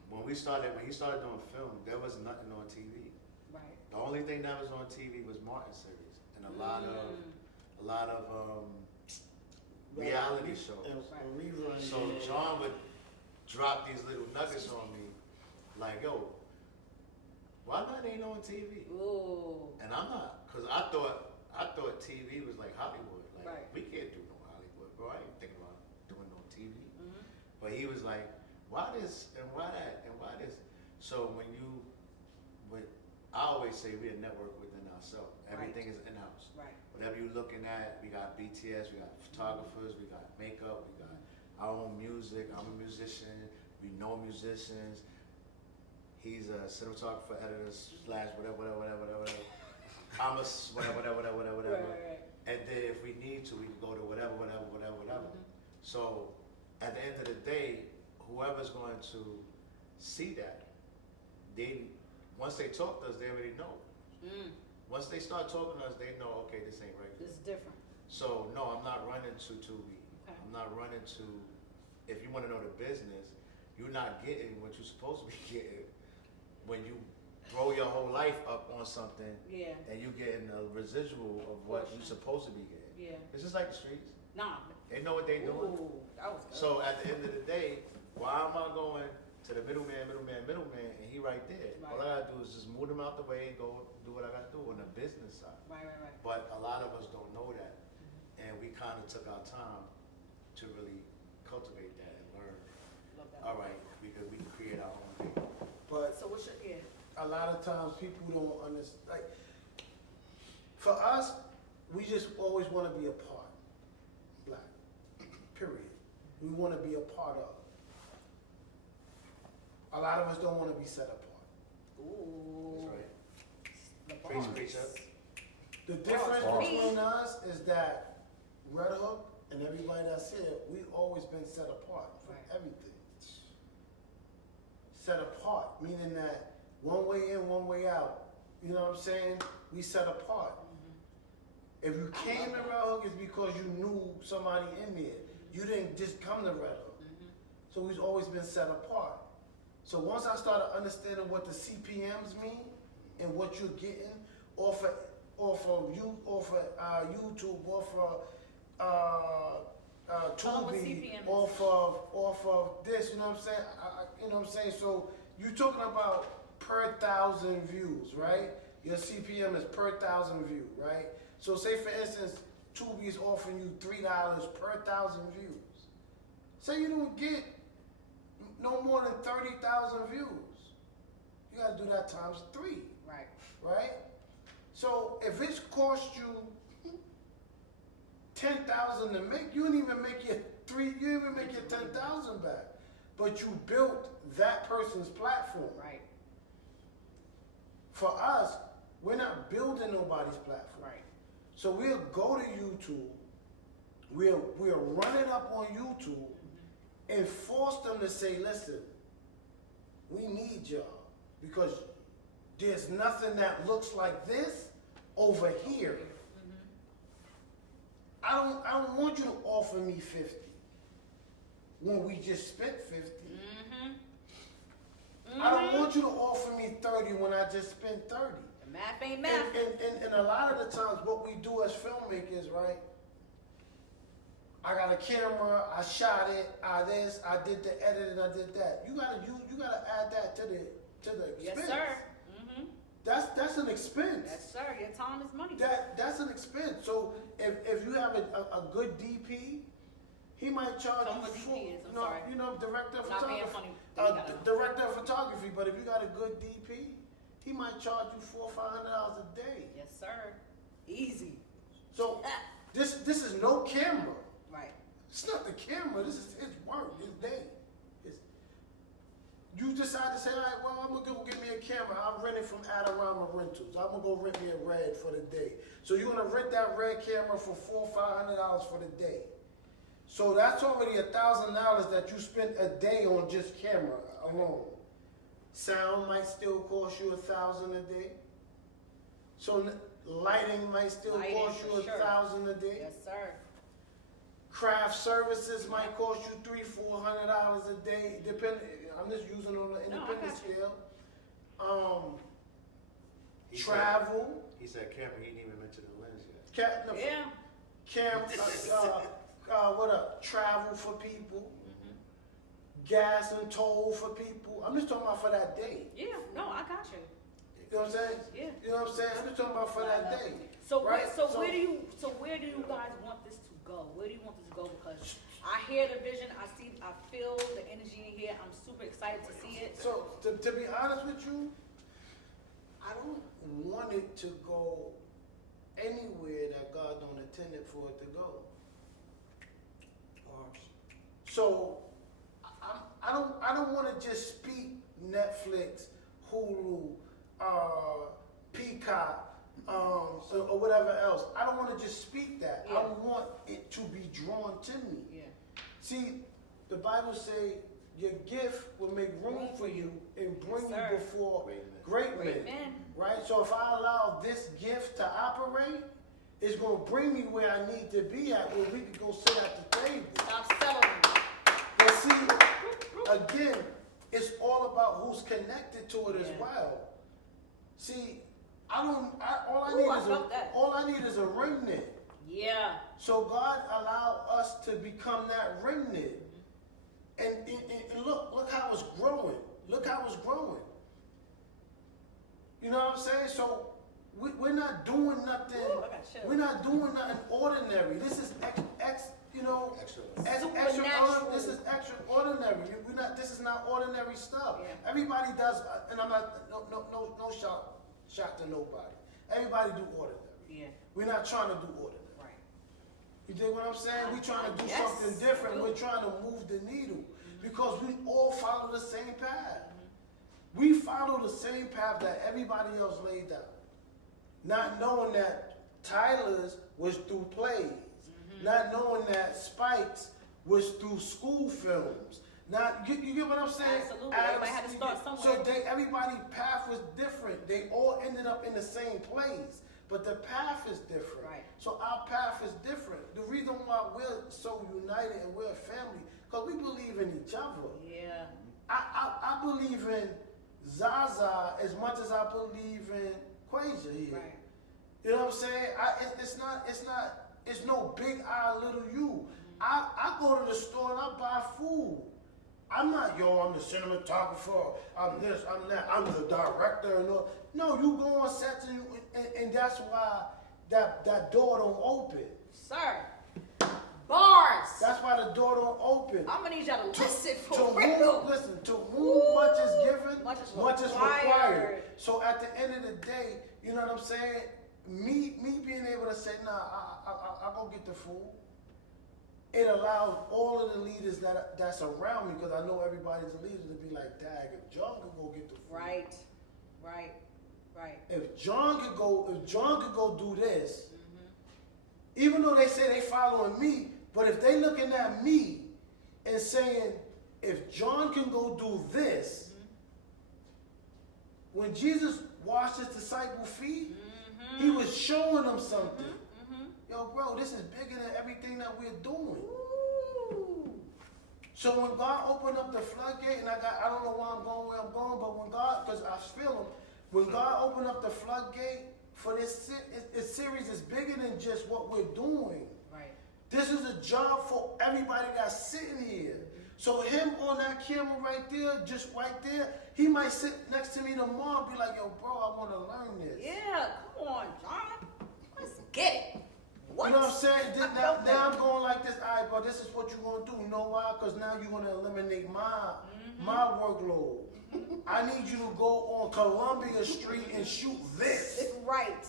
When he started doing film, there was nothing on TV. Right. The only thing that was on TV was Martin series and a lot of reality shows. And reruns. So John would drop these little nuggets on me, like, yo, why not ain't on TV? Ooh. And I'm not, cause I thought TV was like Hollywood. Like, Right. we can't do no Hollywood, bro. I ain't thinking about doing no TV. Mhm. But he was like, why this and why that and why this? So when I always say we're a network within ourselves. Everything is in-house. Right. Whatever you're looking at, we got BTS, we got photographers, we got makeup, we got our own music. I'm a musician. We know musicians. He's a cinematographer, editor, / whatever. I'm a whatever. Right. And then if we need to, we can go to whatever. Mhm. So at the end of the day, whoever's going to see that, once they talk to us, they already know. Mm. Once they start talking to us, they know, okay, this ain't right. This is different. So no, I'm not running to Tubi. Okay. I'm not running to, if you want to know the business, you're not getting what you're supposed to be getting when you throw your whole life up on something Yeah. and you getting a residual of what Portion. you're supposed to be getting. Yeah. It's just like the streets. Nah. They know what they doing. Ooh, that was good. So at the end of the day, why am I going to the middleman, and he right there? Right. All I gotta do is just move him out the way and go do what I gotta do on the business side. Right. But a lot of us don't know that, and we kind of took our time to really cultivate that and learn. Love that. All right, we can create our own thing. But So what's your a lot of times people don't understand. Like, for us, we just always want to be a part. Black. Period. We want to be a part of. A lot of us don't want to be set apart. Ooh. That's right. The Preach, bars. preach up. The difference Bars. between us is that Red Hook and everybody that's here, we've always been set apart from Right. everything. Set apart, meaning that one way in, one way out. You know what I'm saying? We set apart. If you came to Red Hook, it's because you knew somebody in there. You didn't just come to Red Hook. So we've always been set apart. So once I started understanding what the CPMs mean and what you're getting off of YouTube, off of Tell 'em what Tubi, CPM is. off of this, you know what I'm saying? You know what I'm saying? So you're talking about per 1,000 views, right? Your CPM is per 1,000 views, right? So say for instance, Tubi is offering you $3 per 1,000 views. Say you don't get no more than 30,000 views. You gotta do that times 3, Right. right? So if it's cost you 10,000 to make, you didn't even make your 10,000 back. But you built that person's platform. Right. for us, we're not building nobody's platform. Right. So we'll go to YouTube, we'll run it up on YouTube and force them to say, listen, we need y'all because there's nothing that looks like this over here. I don't want you to offer me 50 when we just spent 50. I don't want you to offer me 30 when I just spent 30. The math ain't math. And a lot of the times what we do as filmmakers, right? I got a camera, I shot it, I did the editing, I did that. You gotta add that to the expense. Yes, sir. That's an expense. Yes, sir. Your time is money. That's an expense. So if you have a good DP, he might charge Tell you me what for, DP is, I'm sorry. director of Not being photography. funny. Director of photography, but if you got a good DP, he might charge you $400 or $500 a day. Yes, sir. Easy. So this is no camera. Right. It's not the camera. This is his work, his day. You decide to say, all right, well, I'm gonna go get me a camera. I'll rent it from Adorama Rentals. I'm gonna go rent me a Red for the day. So you're gonna rent that Red camera for $400 or $500 for the day. So that's already $1,000 that you spent a day on just camera alone. Sound might still cost you $1,000 a day. So lighting might still cost you $1,000 a day. Yes, sir. Craft services might cost you $300-400 a day, depending. I'm just using on the independent scale. Travel. He said camera. He didn't even mention the lens yet. What up? Travel for people. Gas and toll for people. I'm just talking about for that day. Yeah. No, I got you. You know what I'm saying? Yeah. You know what I'm saying? I'm just talking about for that day. So right? where do you guys want this to go? Where do you want this to go? Because I hear the vision, I feel the energy in here. I'm super excited to see it. So to be honest with you, I don't want it to go anywhere that God don't intend it for it to go. So I don't want to just speak Netflix, Hulu, Peacock, or whatever else. I don't want to just speak that. Yeah. I want it to be drawn to me. Yeah. See, the Bible say your gift will make room for you and bring Yes, you before great men. Men. Right? So if I allow this gift to operate, it's going to bring me where I need to be at, where we can go sit at the table. Stop celebrating. But see, again, it's all about who's connected to it as well. See, all I need is a remnant. Yeah. So God allowed us to become that remnant. And look how it's growing. Look how it's growing. You know what I'm saying? So we're not doing nothing. Ooh, I got chills. We're not doing nothing ordinary. This is Supernatural. This is extraordinary. We're not. This is not ordinary stuff. Yeah. Everybody does, and I'm not no shot to nobody. Everybody do ordinary. Yeah. We're not trying to do ordinary. Right. You dig what I'm saying? We're trying to do Yes, something different. I do. We're trying to move the needle because we all follow the same path. We follow the same path that everybody else laid out. Not knowing that Tyler's was through plays. Not knowing that Spike's was through school films. Not you get what I'm saying? Absolutely. Everybody had to start somewhere. So everybody's path was different. They all ended up in the same place, but the path is different. Right. So our path is different. The reason why we're so united and we're a family, because we believe in each other. Yeah. I believe in Zaza as much as I believe in Quasia here. Right. You know what I'm saying? It's no big I, little you. I go to the store and I buy food. I'm not, I'm the cinematographer, I'm this, I'm that, I'm the director and all. No, you go on sets and that's why that door don't open. Sir. Bars. That's why the door don't open. I'm gonna need y'all to listen To for real. whom much is given, Much is required. required. So at the end of the day, you know what I'm saying? Me being able to say, nah, I'll go get the food. It allows all of the leaders that's around me, because I know everybody's a leader, to be like, dag, if John can go get the food. Right. Right. If John could go do this, even though they say they following me, but if they looking at me and saying, if John can go do this, when Jesus washed his disciples' feet, he was showing them something. Yo, bro, this is bigger than everything that we're doing. Ooh. So when God opened up the floodgate, and I don't know why I'm going where I'm going, but when God, because I feel him, when God opened up the floodgate for this series is bigger than just what we're doing. Right. This is a job for everybody that's sitting here. So him on that camera right there, just right there, he might sit next to me tomorrow and be like, yo, bro, I want to learn this. Yeah, come on, John. Let's get it. What? You know what I'm saying? I Now felt that. I'm going like this. All right, bro, this is what you're going to do. You know why? Because now you're going to eliminate my workload. I need you to go on Columbia Street and shoot this. It's right.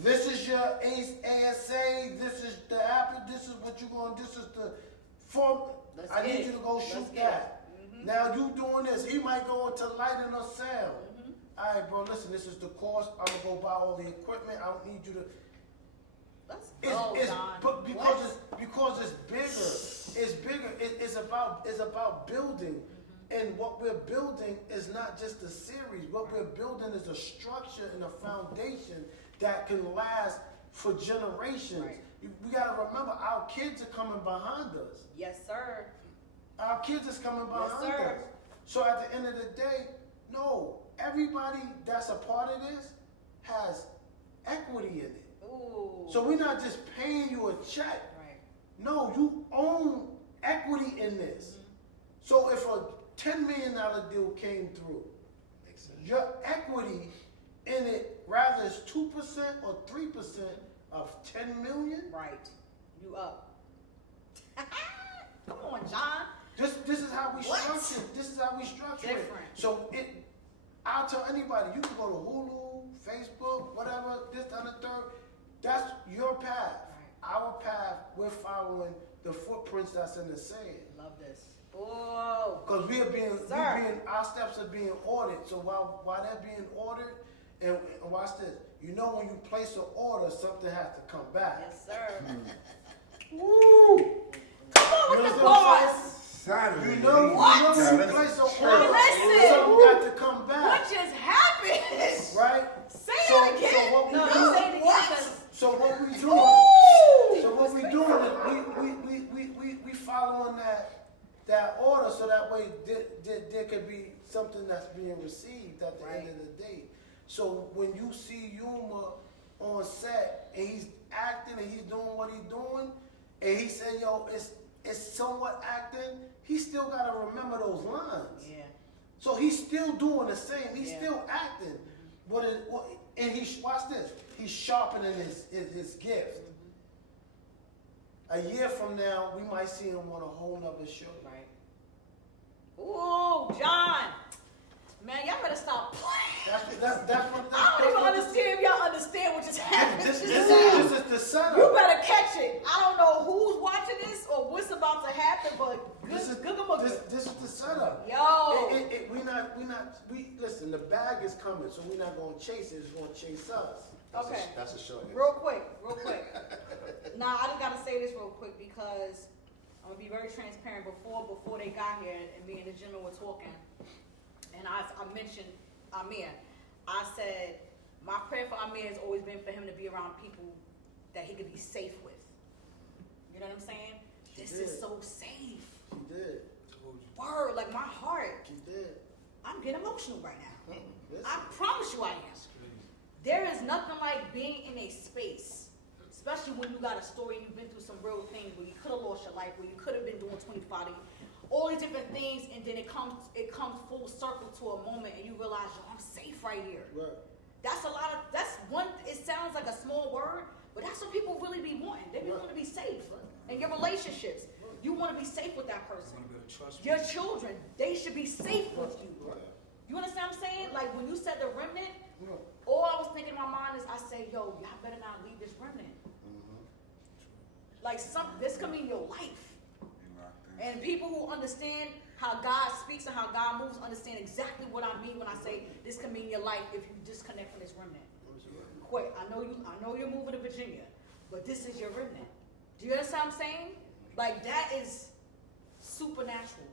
This is your ASA. This is the app. This is what you're going to do. This is the form. Let's I get need it. you to go Let's shoot get that. Now you doing this. He might go into lighting or sound. All right, bro, listen, this is the course. I'm going to go buy all the equipment. I don't need you to. Let's go, John. But because it's bigger. It's bigger. It's about building. And what we're building is not just a series. What we're building is a structure and a foundation that can last for generations. Right. We got to remember, our kids are coming behind us. Yes, sir. Our kids is coming behind sir. us. So at the end of the day, no, everybody that's a part of this has equity in it. Ooh. So we're not just paying you a check. Right. No, you own equity in this. So if a $10 million deal came through, your equity in it, rather is 2% or 3% of 10 million. Right. You up. Come on, John. This is how we What? structure. This is how we structure it. Different. So I'll tell anybody, you can go to Hulu, Facebook, whatever, this, that, and the third. That's your path. Right. Our path, we're following the footprints that's in the sand. Love this. Oh. Because Sir. our steps are being ordered. So while they're being ordered, and watch this, you know when you place an order, something has to come back. Yes, sir. Woo! Come on with You the know what I'm bars. Saturday. You know What? when you Yeah, place that's an order, Listen. something got to come back. What just happened? Right? Say it again. So what we No, do, don't say it again. What? so what we doing, Woo! so what we doing is we following that order, so that way there could be something that's being received at the end of the day. So when you see Yuma on set and he's acting and he's doing what he's doing, and he said, yo, it's somewhat acting, he still gotta remember those lines. Yeah. So he's still doing the same. He's Yeah. still acting. And watch this. He's sharpening his gift. A year from now, we might see him on a whole nother show. Right. Ooh, John. Man, y'all better stop playing. That's what. I don't even understand if y'all understand what just happened. This is the setup. You better catch it. I don't know who's watching this or what's about to happen, but This is the setup. Yo. We listen. The bag is coming, so we're not gonna chase it. It's gonna chase us. Okay. That's a short answer. Real quick. Now, I just gotta say this real quick because I'm gonna be very transparent. Before they got here, and me and the gentleman were talking, and I mentioned Amir. I said my prayer for Amir has always been for him to be around people that he could be safe with. You know what I'm saying? This is so safe. She did. Word, like my heart. She did. I'm getting emotional right now. Listen. I promise you I am. There is nothing like being in a space, especially when you got a story and you've been through some real things where you could have lost your life, where you could have been doing 20/40, all these different things, and then it comes full circle to a moment and you realize, yo, I'm safe right here. Right. That's one, it sounds like a small word, but that's what people really be wanting. They want to be safe. In your relationships, you want to be safe with that person. You want to be able to trust Your children, they should be safe with you. You understand what I'm saying? Like when you said the remnant, all I was thinking in my mind is I say, yo, y'all better not leave this remnant. Like this could mean your life. You locked in. And people who understand how God speaks and how God moves understand exactly what I mean when I say this can mean your life if you disconnect from this remnant. Quick, I know you're moving to Virginia, but this is your remnant. Do you understand what I'm saying? Like, that is supernatural.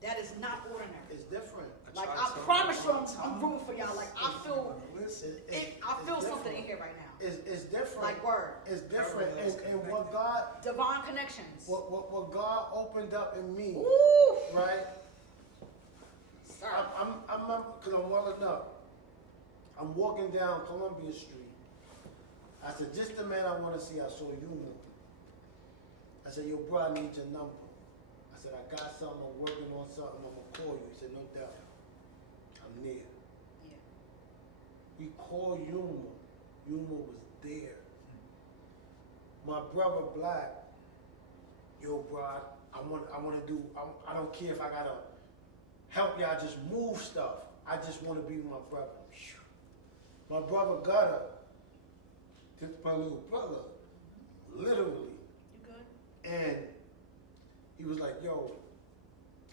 That is not ordinary. It's different. Like, I promise you, I'm rooting for y'all. Like, I feel something in here right now. It's different. Like, word. It's different. And what God, Divine connections. what God opened up in me, Ooh. right? Sir. Because I'm welling up. I'm walking down Columbia Street. I said, just the man I want to see. I saw you. I said, yo, bro, I need your number. I said, I got something. I'm working on something. I'm going to call you. He said, no doubt. I'm near. Yeah. We called Yuma. Yuma was there. My brother Black, yo, bro, I want to do, I don't care if I got to help y'all just move stuff. I just want to be with my brother. My brother Gutter, that's my little brother, literally. You good? And he was like, yo,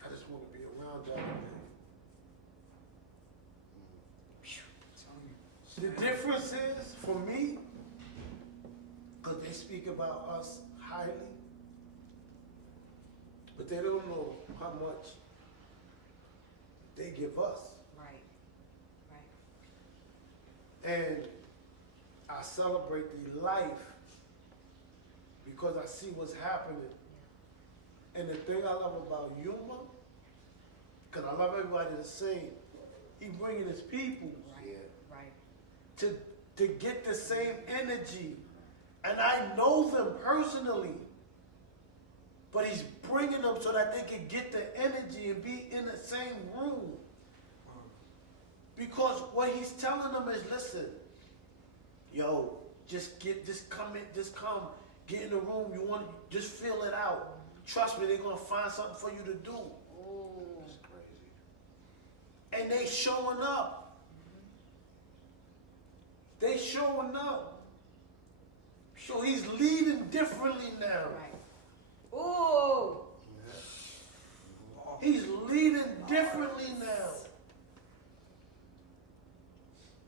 I just want to be around y'all today. The difference is, for me, because they speak about us highly, but they don't know how much they give us. Right. Right. And I celebrate the life because I see what's happening. And the thing I love about Yuma, because I love everybody the same, he bringing his people Right. to get the same energy. And I know them personally, but he's bringing them so that they can get the energy and be in the same room. Because what he's telling them is, listen, yo, just come, get in the room. You want to just feel it out. Trust me, they're gonna find something for you to do. Oh. That's crazy. And they showing up. They showing up. So he's leading differently now. Right. Ooh. He's leading differently now.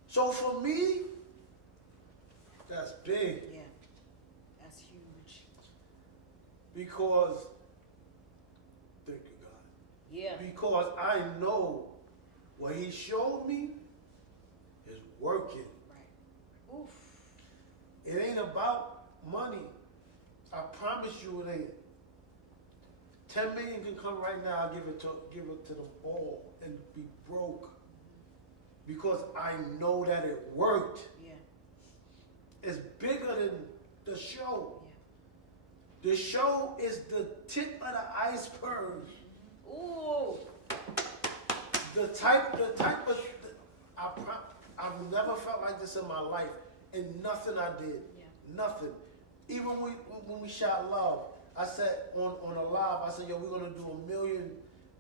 So for me, that's big. Yeah. That's huge. Because, thank you, God. Yeah. Because I know what he showed me is working. Right. Oof. It ain't about money. I promise you it ain't. 10 million can come right now, I'll give it to them all and be broke. Because I know that it worked. Yeah. It's bigger than the show. Yeah. The show is the tip of the iceberg. Ooh. The type of, I've never felt like this in my life, and nothing I did. Yeah. Nothing. Even when we shot Love, I said on a live, I said, yo, we're gonna do 1 million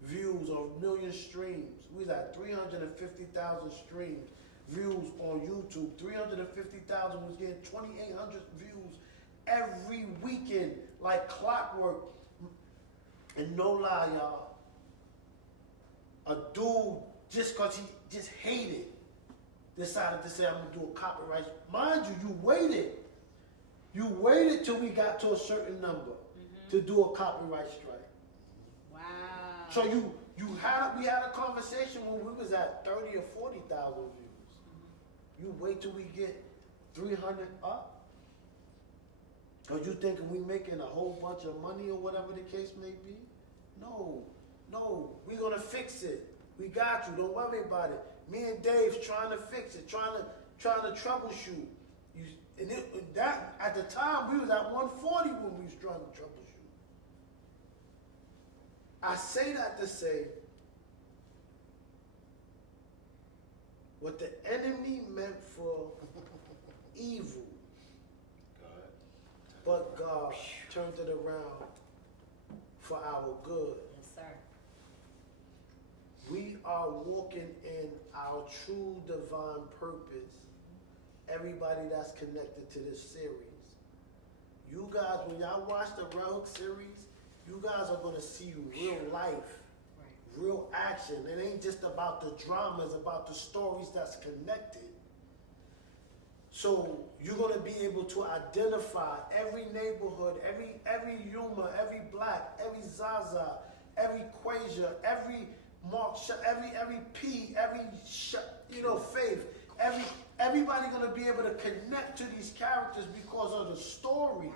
views or 1 million streams. We was at 350,000 streams, views on YouTube. 350,000 was getting 2,800 views every weekend, like clockwork. And no lie, y'all, a dude, just cause he just hated, decided to say, I'm gonna do a copyright. Mind you, you waited. You waited till we got to a certain number to do a copyright strike. Wow. So we had a conversation when we was at 30 or 40,000 views. You wait till we get 300 up. Cause you thinking we making a whole bunch of money or whatever the case may be? No, we gonna fix it. We got you, don't worry about it. Me and Dave's trying to fix it, trying to troubleshoot. That at the time we was at 140 when we was trying to troubleshoot. I say that to say what the enemy meant for evil, but God turned it around for our good. Yes, sir. We are walking in our true divine purpose. Everybody that's connected to this series. You guys, when y'all watch the Red Hook series, you guys are gonna see real life, real action. It ain't just about the drama, it's about the stories that's connected. So you're gonna be able to identify every neighborhood, every Yuma, every Black, every Zaza, every Quasia, every Mark, every P, every Faith. Everybody gonna be able to connect to these characters because of the stories.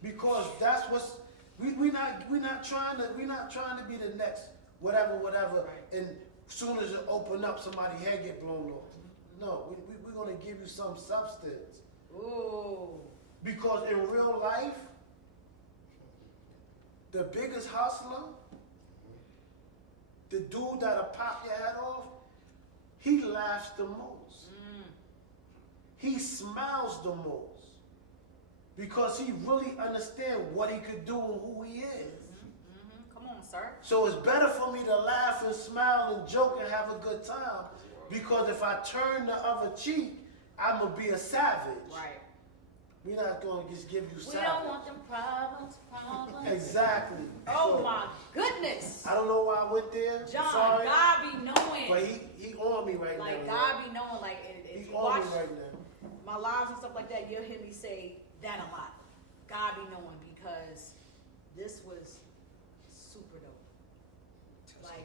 Because that's what's we're not trying to be the next whatever, and soon as it open up, somebody's head get blown off. No, we're gonna give you some substance. Ooh. Because in real life, the biggest hustler, the dude that'll pop your head off, he laughs the most. He smiles the most. Because he really understands what he could do and who he is. Come on, sir. So it's better for me to laugh and smile and joke and have a good time. Because if I turn the other cheek, I'm going to be a savage. Right. We're not going to just give you savage. We don't want them problems. Exactly. Oh my goodness. I don't know why I went there. John, Sorry. God be knowing. But he on me right like, now. God be knowing. Like, if He's you on watch me right now. my lives and stuff like that, you'll hear me say that a lot. God be knowing, because this was super dope. Like,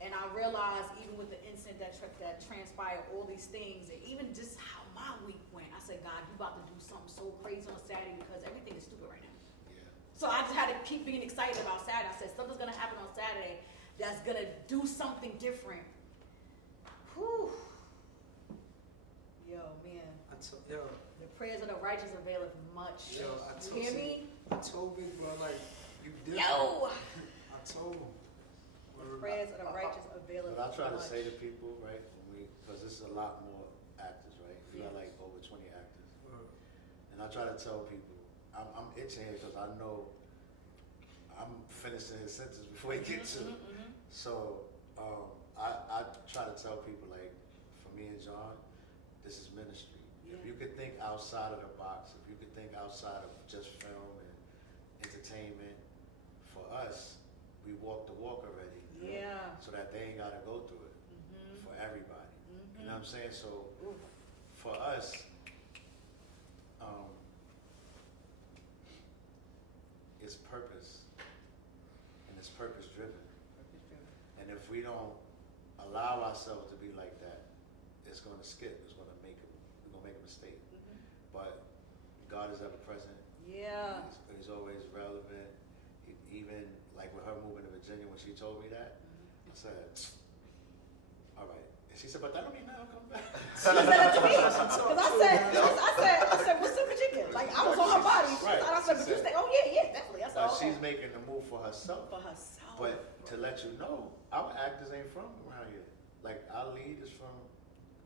and I realized even with the incident that transpired, all these things, and even just how my week went, I said, God, you about to do something so crazy on Saturday because everything is stupid right now. Yeah. So I just had to keep being excited about Saturday. I said, something's gonna happen on Saturday that's gonna do something different. Whew. Yo, man. The prayers of the righteous availeth much. Yo, You hear me? I told Big Bro, like, you different. Yo! I told him. Prayers of the righteous availeth What I try to much. say to people, right, because this is a lot more actors, right? We got like over 20 actors. And I try to tell people, I'm itching here because I know I'm finishing his sentence before he gets to it. So I try to tell people, like, for me and John, this is ministry. If you could think outside of the box, if you could think outside of just film and entertainment, for us, we walk the walk already. Yeah. So that they ain't gotta go through it for everybody. You know what I'm saying? So for us, it's purpose, and it's purpose driven. And if we don't allow ourselves to be like that, it's gonna skip. We're gonna make a mistake. But God is ever present. Yeah. He's always relevant. Even like with her moving to Virginia, when she told me that, I said, all right. And she said, but that don't mean now I'm coming back. She said that to me. Because I said, what's in Virginia? Like, I was on her body. Right. And I said, but you say, oh yeah, definitely. I said, But okay. she's making the move for herself. For herself. But to let you know, our actors ain't from around here. Like, our lead is from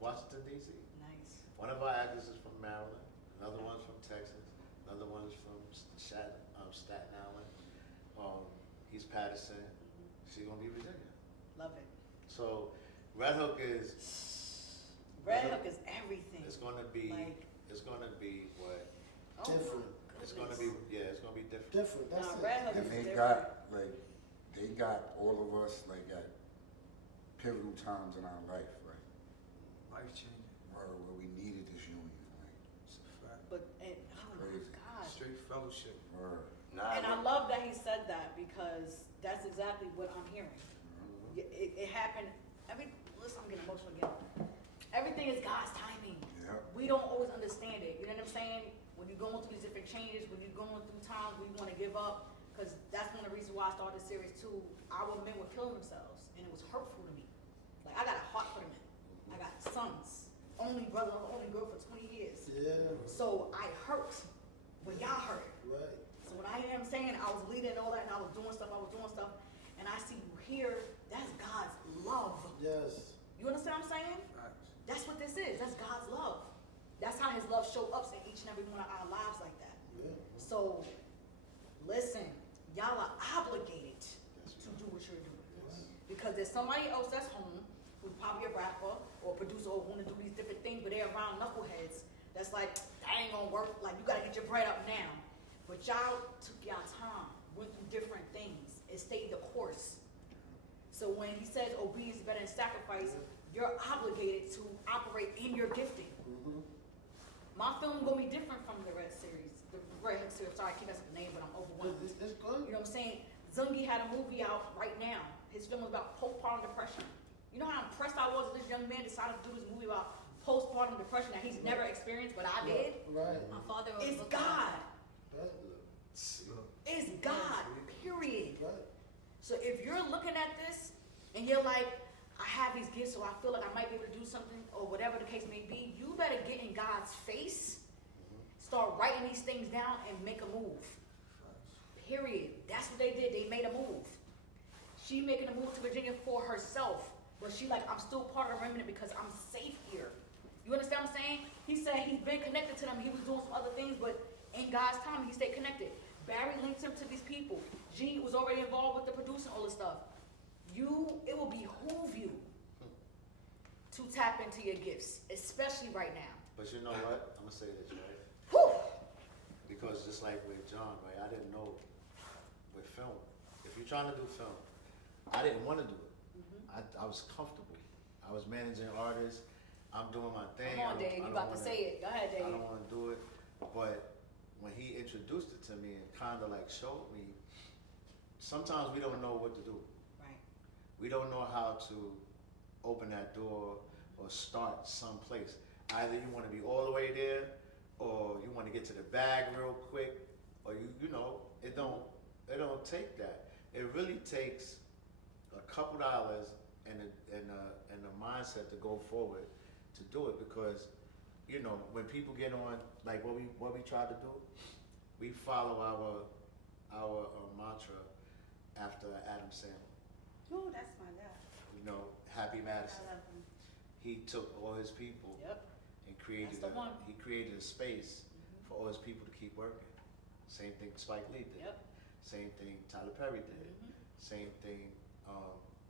Washington, D.C. Nice. One of our actors is from Maryland. Another one's from Texas. Another one's from Staten Island. He's Patterson. She's gonna be Virginia. Love it. So Red Hook is everything. It's gonna be Like, it's gonna be what? oh Different. my It's gonna goodness. be it's gonna be different. Different. That's Nah, it. Red Hook And is they different. got all of us like at pivotal times in our life, right? Life changing. Where we needed this union, like It's a fact. But, oh my Crazy. God. Straight fellowship. word. And I love that he said that, because that's exactly what I'm hearing. It happened. Listen, I'm getting emotional again. Everything is God's timing. Yeah. We don't always understand it. You know what I'm saying? When you're going through these different changes, when you're going through times where you want to give up, because that's one of the reasons why I started this series too. Our men were killing themselves, and it was hurtful to me. Like, I got a heart for the men. I got sons, only brother, only girl for 20 years. Yeah. So I hurt when y'all hurt. Right. So when I hear him saying I was leading and all that, and I was doing stuff, and I see you here, that's God's love. Yes. You understand what I'm saying? Facts. That's what this is. That's God's love. That's how his love shows up in each and every one of our lives like that. Yeah. So, listen, y'all are obligated to do what you're doing. Because there's somebody else that's home who's probably a rapper or a producer or want to do these different things, but they're around knuckleheads that's like, that ain't gonna work. Like, you gotta get your bread up now. But y'all took y'all time, went through different things, and stayed the course. So when he says obedience is better than sacrifice, you're obligated to operate in your gifting. My film gonna be different from the Red series, the Red Hook series. Sorry, I keep messing up the name, but I'm overwhelmed. It's good. You know what I'm saying? Zungi had a movie out right now. His film was about postpartum depression. You know how impressed I was that this young man decided to do this movie about postpartum depression that he's never experienced, but I did? Right. My father wrote a It's book about God. Right. It's God, period. Right. So if you're looking at this and you're like, I have these gifts, so I feel like I might be able to do something, or whatever the case may be, you better get in God's face, start writing these things down, and make a move. Period. That's what they did. They made a move. She making a move to Virginia for herself, but she like, I'm still part of the remnant because I'm safe here. You understand what I'm saying? He said he's been connected to them. He was doing some other things, but in God's time, he stayed connected. Barry linked him to these people. G was already involved with the producing all this stuff. It will behoove you to tap into your gifts, especially right now. But you know what? I'm gonna say this, right? Whew. Because just like with John, right? I didn't know with film. If you're trying to do film, I didn't want to do it. I was comfortable. I was managing artists. I'm doing my thing. Come on, Dave. You about to say it. Go ahead, Dave. I don't want to do it. But when he introduced it to me and kind of like showed me, sometimes we don't know what to do. Right. We don't know how to open that door or start someplace. Either you want to be all the way there, or you want to get to the bag real quick, or you know, it don't take that. It really takes a couple dollars and a mindset to go forward to do it, because you know, when people get on, like what we try to do, we follow our mantra after Adam Sandler. Oh, that's my guy. You know, Happy Madison. I love him. He took all his people Yep. and created That's the one. he created a space for all his people to keep working. Same thing Spike Lee did. Yep. Same thing Tyler Perry did. Same thing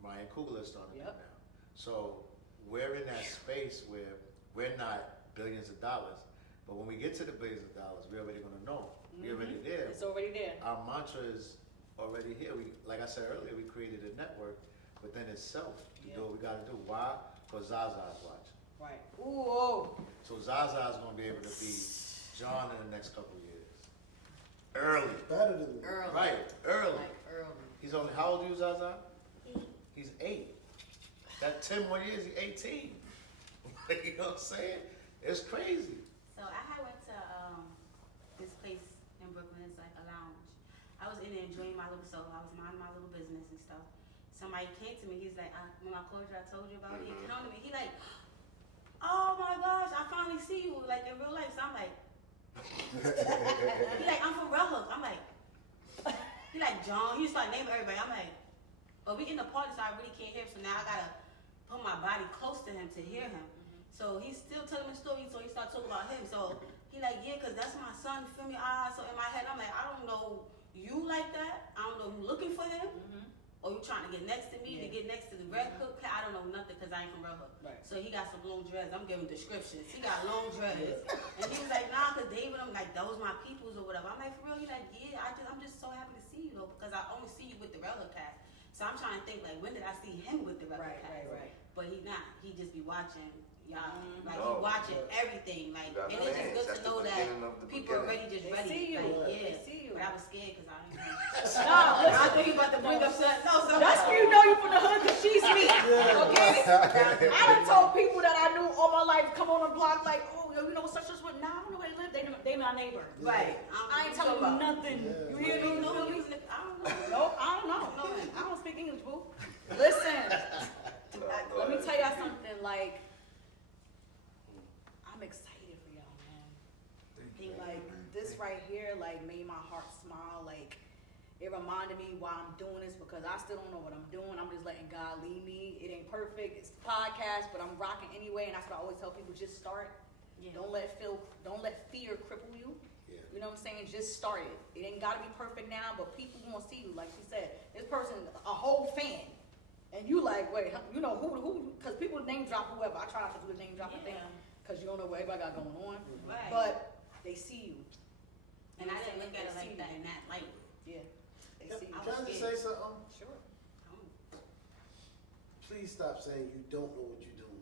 Ryan Coogler started doing Yep. now. So we're in that space where we're not billions of dollars, but when we get to the billions of dollars, we're already gonna know. We're already there. It's already there. Our mantra is already here. We, like I said earlier, we created a network within itself to do what we gotta do. Why? Because Zaza's watching. Right. Ooh, oh. So Zaza's gonna be able to be John in the next couple of years. Early. Better than me. Early. Right, early. Like early. He's only, how old are you, Zaza? 8. He's 8. That 10 more years, he's 18. You know what I'm saying? It's crazy. So I had went to this place in Brooklyn. It's like a lounge. I was in there enjoying my little solo. I was minding my little business and stuff. Somebody came to me. He's like, when I called you, I told you about it. He came to me. He like, oh my gosh, I finally see you like in real life. So I'm like, he like, I'm from Red Hook. I'm like, he like John. He just like naming everybody. I'm like, but we in the party, so I really can't hear him. So now I gotta put my body close to him to hear him. So he's still telling me stories, so he started talking about him. So he like, yeah, cause that's my son, feel me? So in my head, I'm like, I don't know you like that. I don't know you looking for him, or you trying to get next to me to get next to the Red Hook. I don't know nothing, cause I ain't from Red Hook. Right. So he got some long dreads. I'm giving descriptions. He got long dreads, and he was like, nah, cause David, I'm like, those my peoples or whatever. I'm like, for real? He like, yeah. I'm just so happy to see you though, because I only see you with the Red Hook cast. So I'm trying to think like, when did I see him with the Red Hook cast? Right. But he not. He just be watching y'all. Like Oh, he watching yeah. everything. Like, You got and it's just good fans. to know That's that the beginning of the people are beginning. already just They ready. see you. Like, They yeah. see you. But I was scared because I didn't know. No, I think you about to bring up something. No, something. that's when you know you from the hood, cause she's me. Okay? I done told people that I knew all my life, come on the block, like, oh, yo, you know such and such. Nah, I don't know where they live. They my neighbor. Right. I ain't telling you nothing. Yeah. You hear me? No, You feel me? I don't know. Nope, I don't know. No, I don't speak English, boo. Listen, let me tell y'all something. Like, I'm excited for y'all, man. Like, this right here, like, made my heart smile. Like, it reminded me why I'm doing this, because I still don't know what I'm doing. I'm just letting God lead me. It ain't perfect. It's a podcast, but I'm rocking anyway. And that's what I always tell people: just start. Yeah. Don't let fear cripple you. Yeah. You know what I'm saying? Just start it. It ain't gotta be perfect now, but people gonna see you. Like she said, this person, a whole fan, and you like, wait, you know who? Because people name drop whoever. I try not to do the name dropping thing, Yeah. because you don't know what everybody got going on. Right. But they see you. And I didn't look at it They see like that in that light. Yeah. They Can see I I was just scared. say something? Sure. Please stop saying you don't know what you're doing.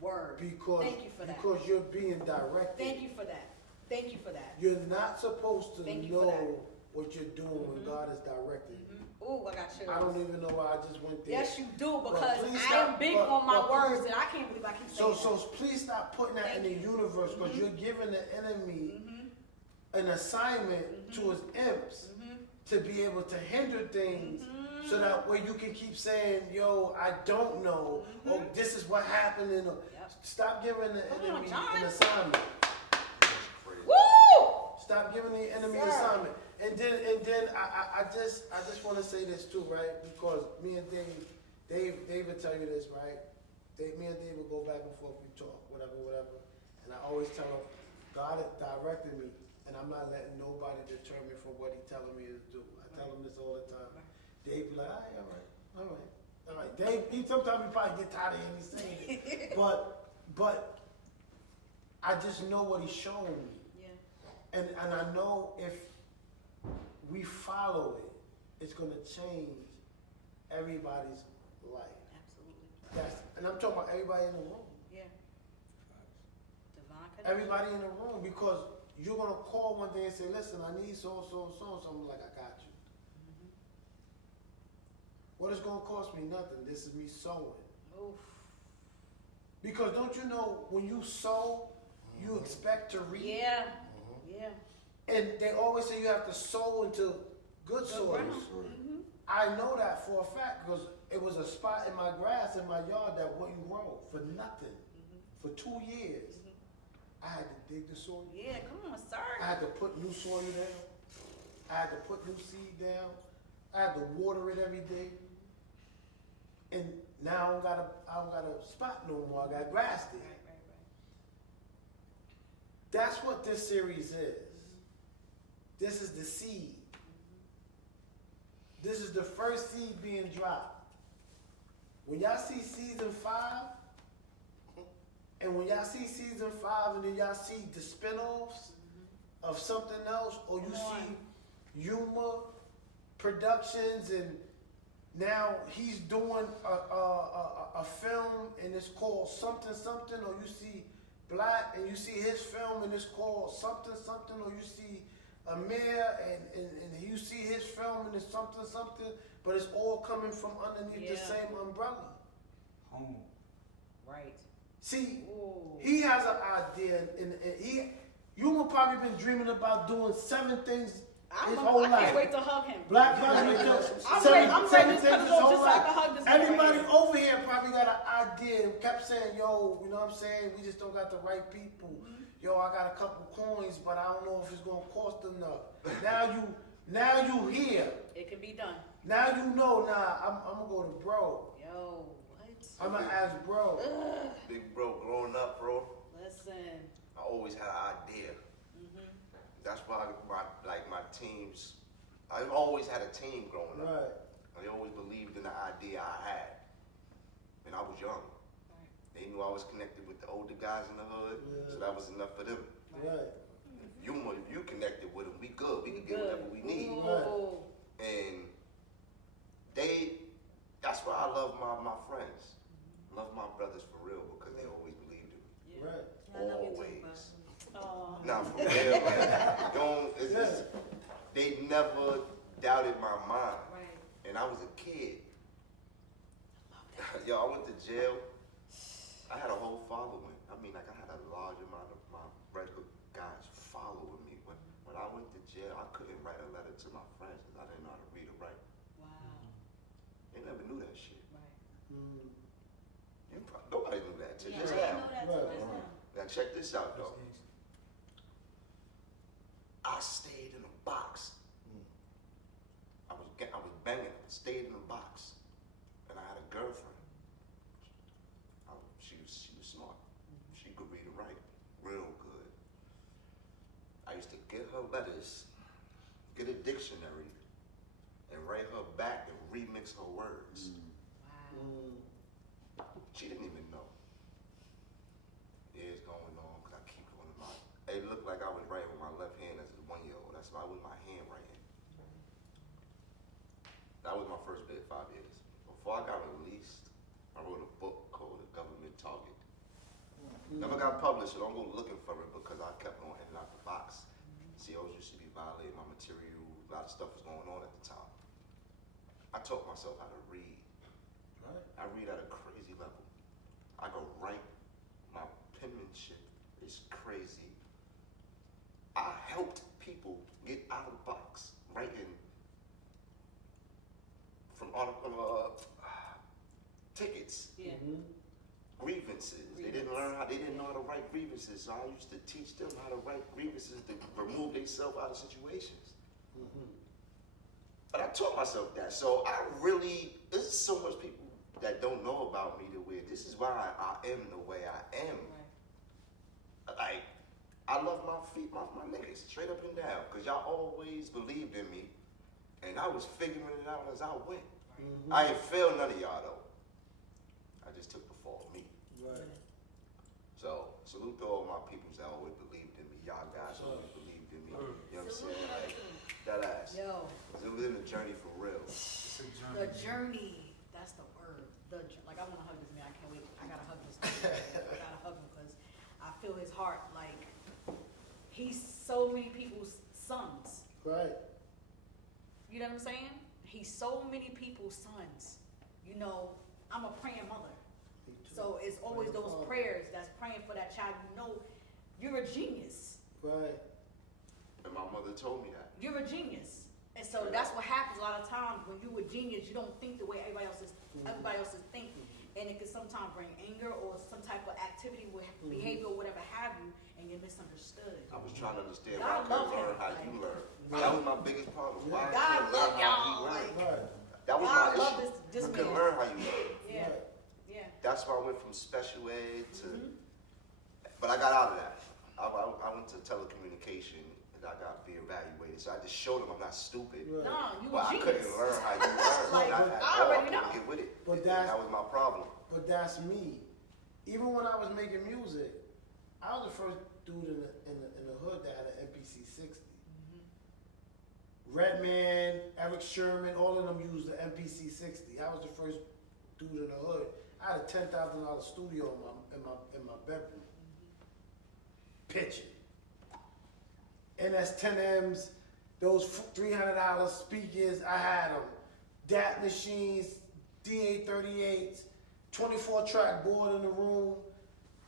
Word. Because, Thank you for that. because you're being directed. Thank you for that. Thank you for that. You're not supposed to Thank you for that. know what you're doing when God is directing you. Ooh, I got chills. I don't even know why I just went there. Yes, you do, But because please I am stop- big but- on my but words, please- and I can't believe I keep So, saying so please stop putting that in the Thank you. universe, because you're giving the enemy an assignment to his imps to be able to hinder things, so that way you can keep saying, "Yo, I don't know," or "This is what happened." And Yep. stop giving the Come on, enemy John. an assignment. That's crazy. Woo! Stop giving the enemy Sir. assignment. And then I just want to say this too, right? Because me and Dave will tell you this, right? Me and Dave will go back and forth, we talk, whatever. And I always tell him, God has directed me, and I'm not letting nobody deter me from what He's telling me to do. I tell him this all the time. Dave be like, all right. Dave, sometimes he probably get tired of hearing me saying it. But I just know what He's showing me. Yeah. And I know if we follow it, it's gonna change everybody's life. Absolutely. And I'm talking about everybody in the room. Yeah. Divine connection. Everybody in the room, because you're gonna call one day and say, "Listen, I need so. I'm like, "I got you." What is gonna cost me? Nothing. This is me sowing. Oof. Because don't you know when you sow, you expect to reap. Yeah. Yeah. And they always say you have to sow into good soil. Mm-hmm. I know that for a fact because it was a spot in my grass in my yard that wouldn't grow for nothing. For 2 years, I had to dig the soil. Yeah, come on, sir. I had to put new soil down. I had to put new seed down. I had to water it every day. And now I don't got a spot no more. I got grass there. Right. That's what this series is. This is the seed. This is the first seed being dropped. When y'all see season 5, and when y'all see season 5 and then y'all see the spin-offs of something else, or you see Yuma Productions, and now he's doing a film and it's called something, or you see Black and you see his film and it's called something, or you see Amir and you see his film and it's something, but it's all coming from underneath the same umbrella. Home. Right. See, Ooh. he has an idea, and you will probably been dreaming about doing 7 things his whole I life. can't wait to hug him. Black President does I'm seven ready to things cut his it off whole just so I life. can hug this man Everybody right here. over here probably got an idea and kept saying, "Yo, you know what I'm saying? We just don't got the right people. Yo, I got a couple coins, but I don't know if it's gonna cost enough." Now you here. It can be done. Now you know. I'm gonna go to bro. Yo, what? I'm gonna ask bro. Ugh. Big bro, growing up, bro, Listen. I always had an idea. That's why my teams, I always had a team growing up. Right. I always believed in the idea I had. And I was young. They knew I was connected with the older guys in the hood, so that was enough for them. Right. You connected with them, we good. We can get whatever we need. Ooh. And that's why I love my friends. Love my brothers for real because they always believed in me. Right. I love you too, Always. but Aw. Nah, for real, like, it's just, they never doubted my mind. Right. And I was a kid. Yo, I went to jail. I had a whole following. I mean, like, I had a large amount of my Red Hook guys following me. When I went to jail, I couldn't write a letter to my friends because I didn't know how to read or write. Wow. They never knew that shit. Right. Nobody knew that till yeah, just I didn't now. know that till Right. just now. Now check this out, though. That's gangsta. I stayed in a box. I was banging. I stayed in a box, and I had a girlfriend. She was smart. She could read and write real good. I used to get her letters, get a dictionary, and write her back and remix her words. Wow. She didn't even know. Years going on, because I keep going to my. It looked like I was writing with my left hand as a 1-year-old. That's why with my handwriting. That was my first bid, 5 years. Before I got released, I wrote a book called The Government Target. Never got published, so don't go looking for it because I kept on in and out the box. COs used to be violating my material. A lot of stuff was going on at the time. I taught myself how to read. Right. I read at a crazy level. I go write. My penmanship is crazy. I helped people get out of the box writing from tickets, Yeah. grievances. They didn't learn how. They didn't know how to write grievances, so I used to teach them how to write grievances to remove themselves out of situations. But I taught myself that, so I really. There's so much people that don't know about me to where this is why I am the way I am. Like, I love my feet, my niggas, straight up and down, because y'all always believed in me, and I was figuring it out as I went. I ain't failed none of y'all, though. I just took the fall of me. Right. So, salute to all my peoples that always believed in me. Y'all guys always believed in me. You know what I'm saying? Like, that ass. Yo, 'Cause it was in the journey for real. It's a journey. the journey. That's the word. Like, I want to hug this man. I can't wait. I gotta hug this man. I gotta hug him because I feel his heart. Like, he's so many people's sons. Right. You know what I'm saying? He's so many people's sons. You know, I'm a praying mother. Me too. So it's always Praying those father. prayers that's praying for that child. You know, you're a genius. Right. And my mother told me that. You're a genius. And so that's what happens a lot of times when you're a genius. You don't think the way everybody else is thinking, and it can sometimes bring anger or some type of activity, with behavior, or whatever have you, and you're misunderstood. I was trying to understand God why I love couldn't learn him. how you learn. That was my biggest problem. Why I God couldn't love learn how he y'all. learned. Right. That was God my love issue. this I couldn't man. learn how you learn. Yeah, Right. yeah. That's why I went from special ed to, but I got out of that. I went to telecommunication and I got reevaluated. So I just showed them I'm not stupid. Right. No, you But a I genius. couldn't learn how you learn. Like, And had I already couldn't know. get with it. But And that's- that was my problem. But that's me. Even when I was making music, I was the first dude in the hood that had an MPC 60. Redman, Eric Sherman, all of them used the MPC 60. I was the first dude in the hood. I had a $10,000 studio in my bedroom. Pitching. NS10Ms, those $300 speakers, I had them. DAT machines, DA38s, 24-track board in the room,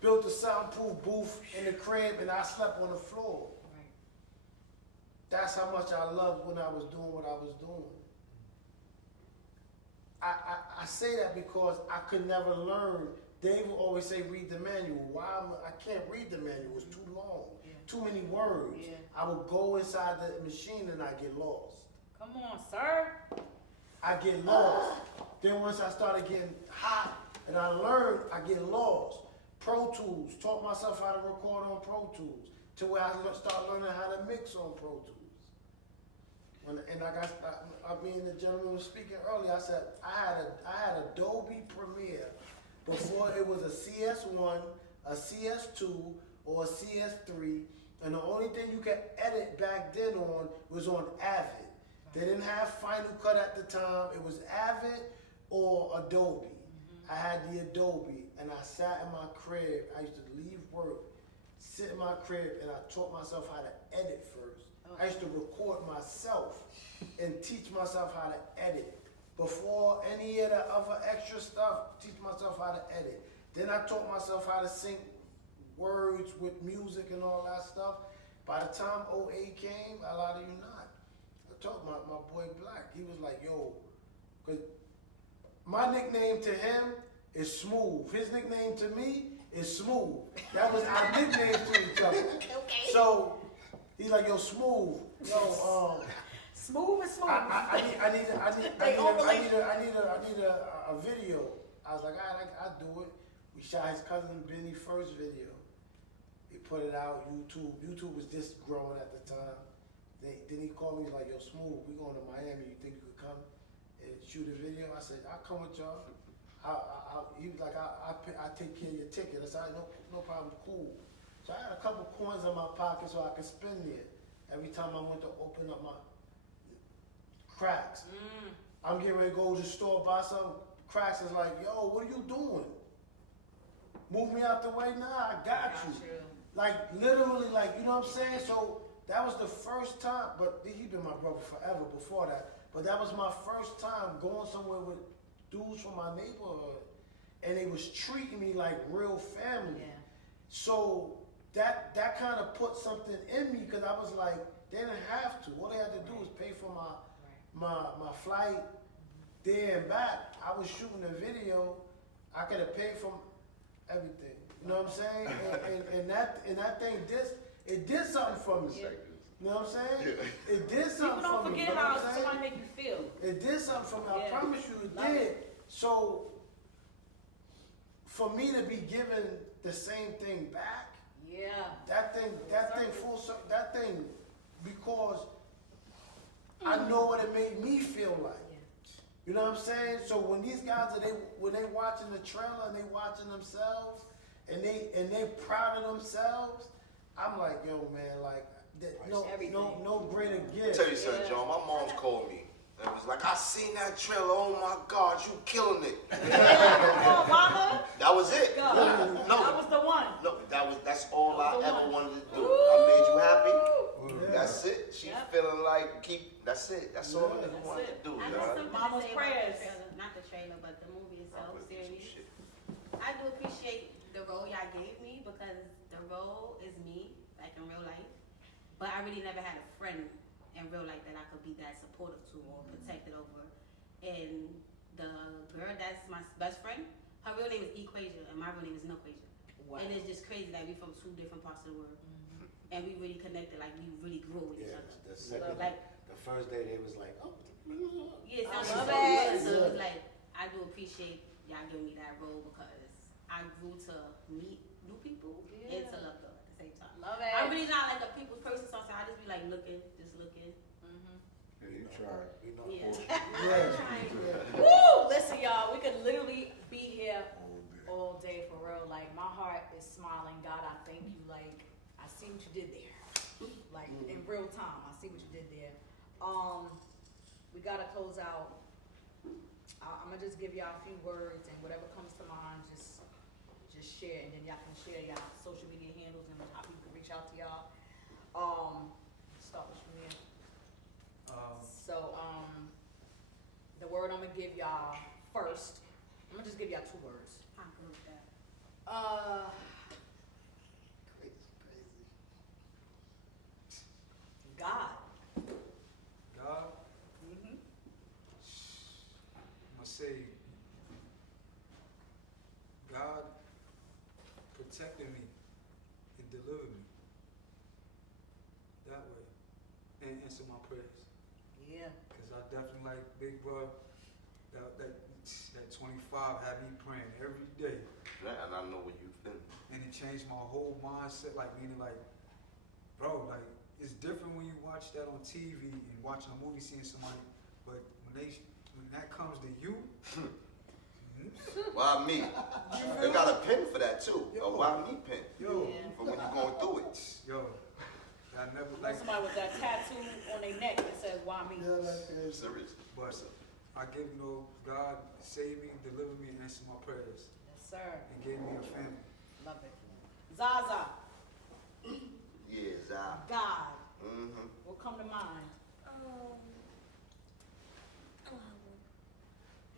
built a soundproof booth in the crib, and I slept on the floor. Right. That's how much I loved when I was doing what I was doing. I say that because I could never learn. Dave would always say, read the manual. I can't read the manual, it's too long. Yeah. Too many words. Yeah. I would go inside the machine and I get lost. Come on, sir. I get lost. Then once I started getting hot and I learned, I get lost. Pro Tools, taught myself how to record on Pro Tools, to where I started learning how to mix on Pro Tools. The gentleman was speaking earlier, I said, I had Adobe Premiere before it was a CS1, a CS2, or a CS3, and the only thing you could edit back then was on Avid. They didn't have Final Cut at the time. It was Avid or Adobe. I had the Adobe, and I sat in my crib. I used to leave work, sit in my crib, and I taught myself how to edit first. I used to record myself and teach myself how to edit. Before any of the other extra stuff, teach myself how to edit. Then I taught myself how to sync words with music and all that stuff. By the time 08 came, I lied to you not. I told my boy Black, he was like, yo, because my nickname to him is Smooth. His nickname to me is Smooth. That was our nicknames to each other. Okay. So he's like, yo, Smooth. Yo, Smooth and smooth. I need a video. I was like, all right, I'll do it. We shot his cousin Benny's first video. He put it out, YouTube. YouTube was just growing at the time. Then he called me, he's like, yo, Smooth, we going to Miami. You think you could come and shoot a video? I said, I'll come with y'all. He was like, I'll take care of your ticket. I said, no problem, cool. So I had a couple coins in my pocket so I could spend it. every time I went to open up my Cracks. Mm. I'm getting ready to go to the store, buy some Cracks. Is like, yo, what are you doing? Move me out the way. Nah, I got you. Like, literally, like, you know what I'm saying? So that was the first time, but he been my brother forever before that. But that was my first time going somewhere with dudes from my neighborhood. And they was treating me like real family. Yeah. So that kind of put something in me, because I was like, they didn't have to. All they had to do was pay for my flight there and back. I was shooting a video. I could have paid for everything. You know what I'm saying? And that thing did something for me. Yeah. You know what I'm saying? Yeah. It did something People don't for me. forget You know how what I'm saying? somebody make you feel. It did something for me. I Yeah. promise you it Love did. it. So for me to be given the same thing back, Yeah. that thing full circle, that thing, because I know what it made me feel like. Yeah. You know what I'm saying? So when these guys when they watching the trailer and they watching themselves and they proud of themselves, I'm like, yo man, like no greater gift. Tell you something, John. My mom's called me and was like, I seen that trailer. Oh my God, you killing it. Come on, mama. That was it. Go. No, That was the one. no, that's all That I was the ever one. wanted to do. Woo. I made you happy. Yeah. That's it. She's Yep. feeling like that's it. That's all I Yeah. ever wanted to do. I y'all. got something Mama's to say prayers. about the trailer, not the trailer, but the movie I itself, put some series. shit. I do appreciate the role y'all gave me because the role is me, like in real life. But I really never had a friend in real life that I could be that supportive to or protected over. And the girl that's my best friend, her real name is Equasia and my real name is Naquasha. Wow. And it's just crazy that we from two different parts of the world. And we really connected, like we really grew with each Yeah, other. the second, Like, the first day they was like, oh, yeah, it I sounds love so it. good. So it's like I do appreciate y'all giving me that role because I grew to meet new people and to love them at the same time. Love it. I'm really not like a people's person, so I just be like looking, just looking. Yeah, you tried. we know. Yeah. Yeah. Woo! Listen, y'all, we could literally be here All day. all day for real. Like, my heart is smiling. God, I thank you. Like, I see what you did there. Like, in real time, I see what you did there. We gotta close out. I'm gonna just give y'all a few words, and whatever comes to mind, just share, and then y'all can share y'all social media handles and how people can reach out to y'all. Start with you, man. So, the word I'm gonna give y'all first, I'm gonna just give y'all 2 words. I'm good with that. God. God, Mm-hmm. I'm gonna say, God protected me and delivered me that way, and answer my prayers. Yeah. Cause I definitely like Big Bro. That 25 had me praying every day, Yeah, and I know where you've been. and it changed my whole mindset. Like meaning, like, bro, like it's different when you watch that on TV and watching a movie, seeing somebody, but when that comes to you. Why me? They got a pin for that too. A why me pin. Yo, Yeah. For when you're going through it. yo, I never Like like, somebody with that tattoo on their neck that says, "Why me?" Yeah, like, Serious. but I give God save me, deliver me, and answer my prayers, Yes, sir. and gave me a family. Love it. Zaza. Yeah, Zah. God. Mm-hmm. What come to mind? I don't have one.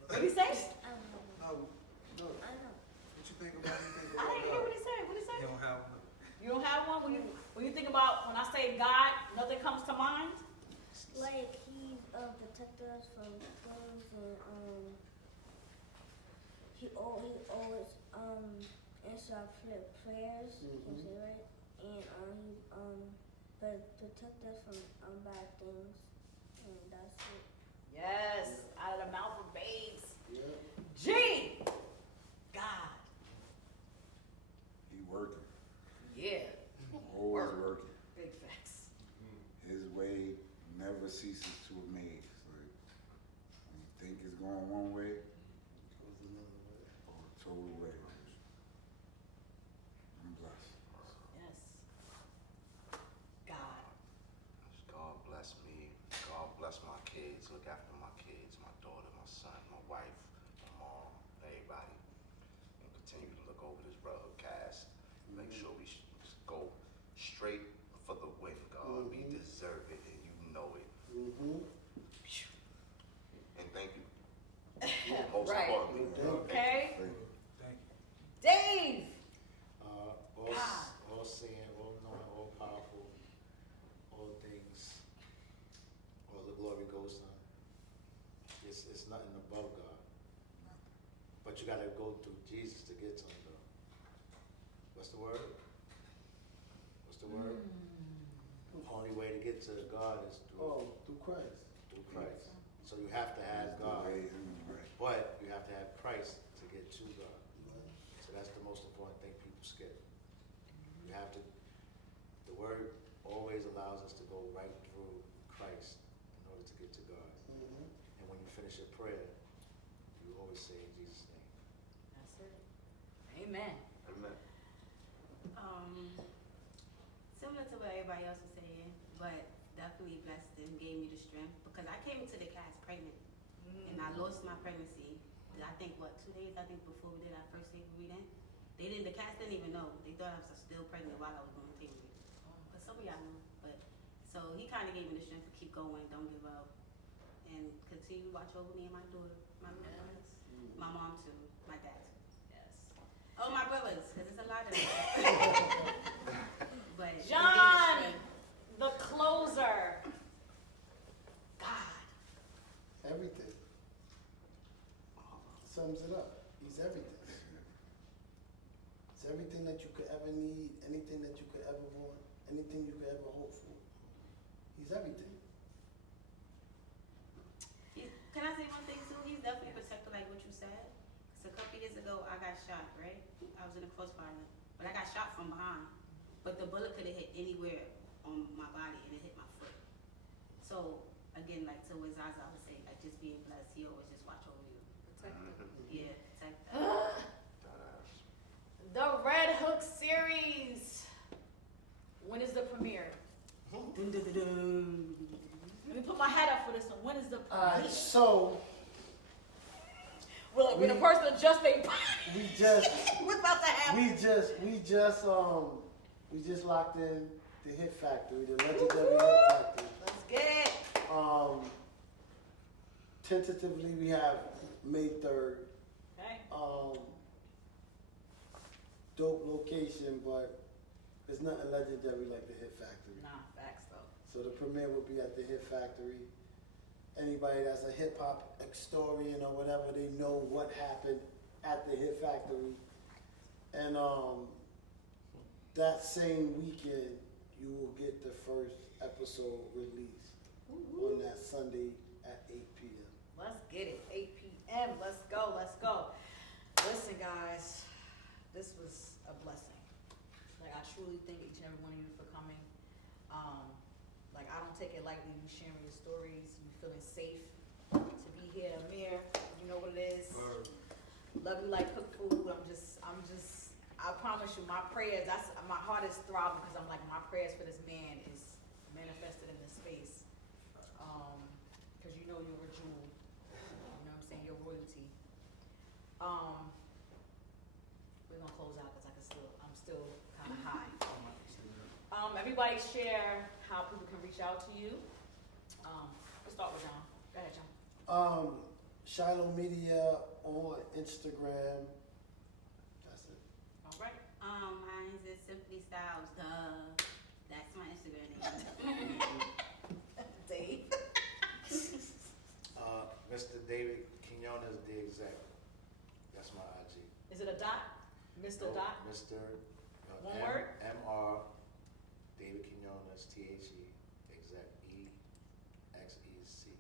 What did he say? I don't have one. No, no. I know. What you think about? You think I didn't hear about what he said. What did he God? say? You don't have one. You don't have one? When you think about, when I say God, nothing comes to mind? Like he protected us from things, and he always answer our prayers. You can say right, and he protect us from bad things, and that's it. Yes. Out of the mouth of babes. yeah. G. God. He working. Yeah. Always working. Big facts. His way never ceases to amaze. Like, when you think it's going one way, or a total way. I'm blessed. Yes. God. look after my kids, my daughter, my son, my wife, my mom, everybody, and continue to look over this brotherhood cast. Make sure we go straight for the win, God. We deserve it, and you know it. And thank you. Most Right. importantly, Okay. Thank you. Dave. All seeing, all knowing, all powerful, all things, all the glory goes to Him. It's nothing above God. But you gotta go through Jesus to get to Him, though. What's the word? What's the word? The only way to get to God is through Christ. through Christ. So you have to have God, but you have to have Christ to get to God. So that's the most important thing people skip. You have to, the word always allows us to go right through Christ in order to get to God. And when you finish your prayer, you always say in Jesus' name. That's it. Amen. Amen. Similar to what everybody else was saying, but definitely blessed and gave me the strength because I came into the cast pregnant and I lost my pregnancy. I think 2 days before we did our first table reading. The cast didn't even know. They thought I was still pregnant while I was doing the table reading. But some of y'all know. But so he kind of gave me the strength to keep going, don't give up, and continue to watch over me and my daughter, my brothers, my mom too, my dad too. Yes. Oh, my brothers, because it's a lot of them. But John, the closer. God. Everything. Sums it up. He's everything. It's everything that you could ever need, anything that you could ever want, anything you could ever hope for. He's everything. Can I say one thing too? He's definitely a protector, like what you said. Because a couple years ago, I got shot, right? I was in a crossfire, but I got shot from behind. But the bullet could have hit anywhere on my body, and it hit my foot. So again, like to what Zaza was saying, like just being blessed, he always just watch over you. Protector. Yeah, protect. The Red Hook series. When is the premiere? Dun, dun, dun, dun. Let me put my hat up for this one. When is the premiere? Alright, so Well, when the person adjusts they we just what's about to happen? we just locked in the Hit Factory, the legendary Hit Factory. Let's get it. Tentatively we have May 3rd. Okay. Dope location, but there's nothing legendary like the Hit Factory. Nah, facts though. So the premiere will be at the Hit Factory. Anybody that's a hip hop historian or whatever, they know what happened at the Hit Factory. And that same weekend, you will get the first episode released on that Sunday at 8 p.m. Let's get it. 8 p.m. Let's go. Let's go. Listen, guys, this was a blessing. Like, I truly thank each and every one of you for coming. Like, I don't take it lightly. You sharing your stories. You feeling safe to be here. Amir, you know what it is. Love you like cook food. I promise you, my prayers, my heart is throbbing because I'm like, my prayers for this man is manifested in this space. Because you know you're a jewel. You know what I'm saying? You're royalty. We're gonna close out because I'm still kind of high. Everybody share how people can reach out to you. Let's start with John. Go ahead, John. Shiloh Media on Instagram. That's it. All right. Mine is Simply Styles. Duh. That's my Instagram name. Dave. Mr. David Quinones, the exec. That's my IG. Is it a dot? Mr. Dot? Mr. One word? Mr. David Quinones, THE, exec, EXEC.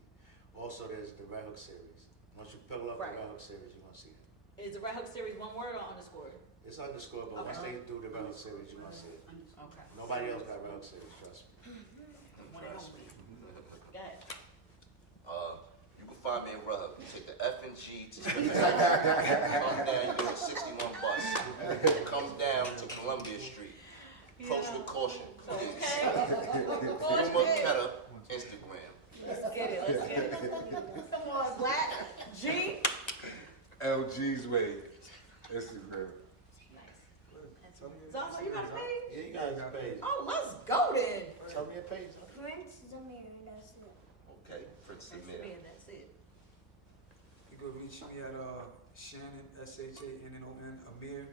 Also, there's the Red Hook series. Once you pull up Right. the Red Hook series, you're going to see it. Is the Red Hook series one word or underscore? It's underscore, but once Okay. they do the Red Hook series, you're going to see it. Okay. Nobody else got Red Hook series, trust me. One and only. Go ahead. You can find me in Red Hook. You take the F and G to come down, you go to 61 bus. It comes down to Columbia Street. Approach with caution, please. Okay. Ketter, Instagram. Let's get it. Let's get it. G's Way. Instagram. Zaza, you got a page? Yeah, you got his page. Oh, let's go then. Tell me your page. Prince Zamir, that's it. Okay, Prince Amir. That's it. You can reach me at Shannon, SHANNON, Amir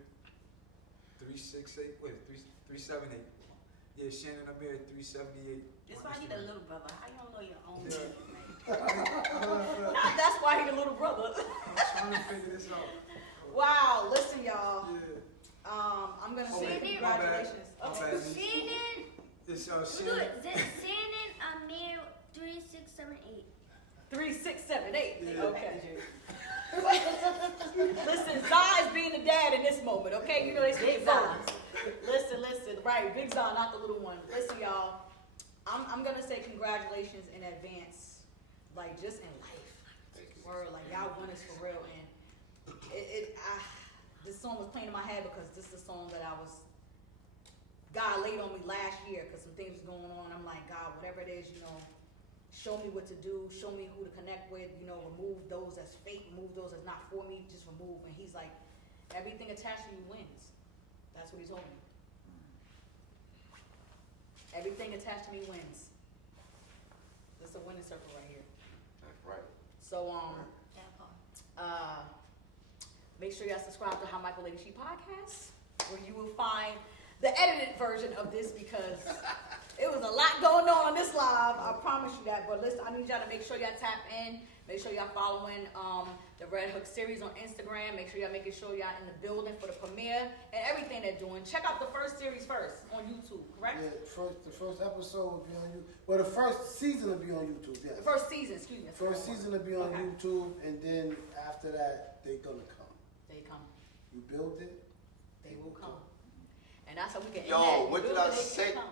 378. Yeah, Shannon Amir 378. That's why he the little brother. How you don't know your own Yeah. name? That's why he the little brother. I'm trying to figure this out. Wow, listen, y'all. Yeah. I'm gonna Oh, say wait, congratulations. my bad. Shannon, It's we'll do Shannon. it. Shannon Amir 3678. 3678. Yeah. Okay. Listen, Zai is being the dad in this moment, okay? You know they say Big Zai. Listen, right, Big Zai, not the little one. Listen, y'all, I'm gonna say congratulations in advance, like just in life. Word, like y'all won this for real, and this song was playing in my head because this is a song that God laid on me last year because some things was going on. I'm like, God, whatever it is, show me what to do, show me who to connect with, remove those that's fake, remove those that's not for me, just remove. And he's like, everything attached to you wins. That's what he told me. Everything attached to me wins. This is a winning circle right here. That's right. So, That part. make sure y'all subscribe to How Michael Lady She Podcast, where you will find the edited version of this because it was a lot going on this live. I promise you that. But listen, I need y'all to make sure y'all tap in. Make sure y'all following the Red Hook series on Instagram. Make sure y'all making sure y'all in the building for the premiere and everything they're doing. Check out the first series first on YouTube, correct? Yeah, the first episode will be on YouTube. Well, the first season will be on YouTube, yes. The first season, excuse me. First season will be on Okay. YouTube, and then after that, they're gonna come. They come. You build it, They will come. And that's how we can end Yo, that. what did Build I it, they say? come.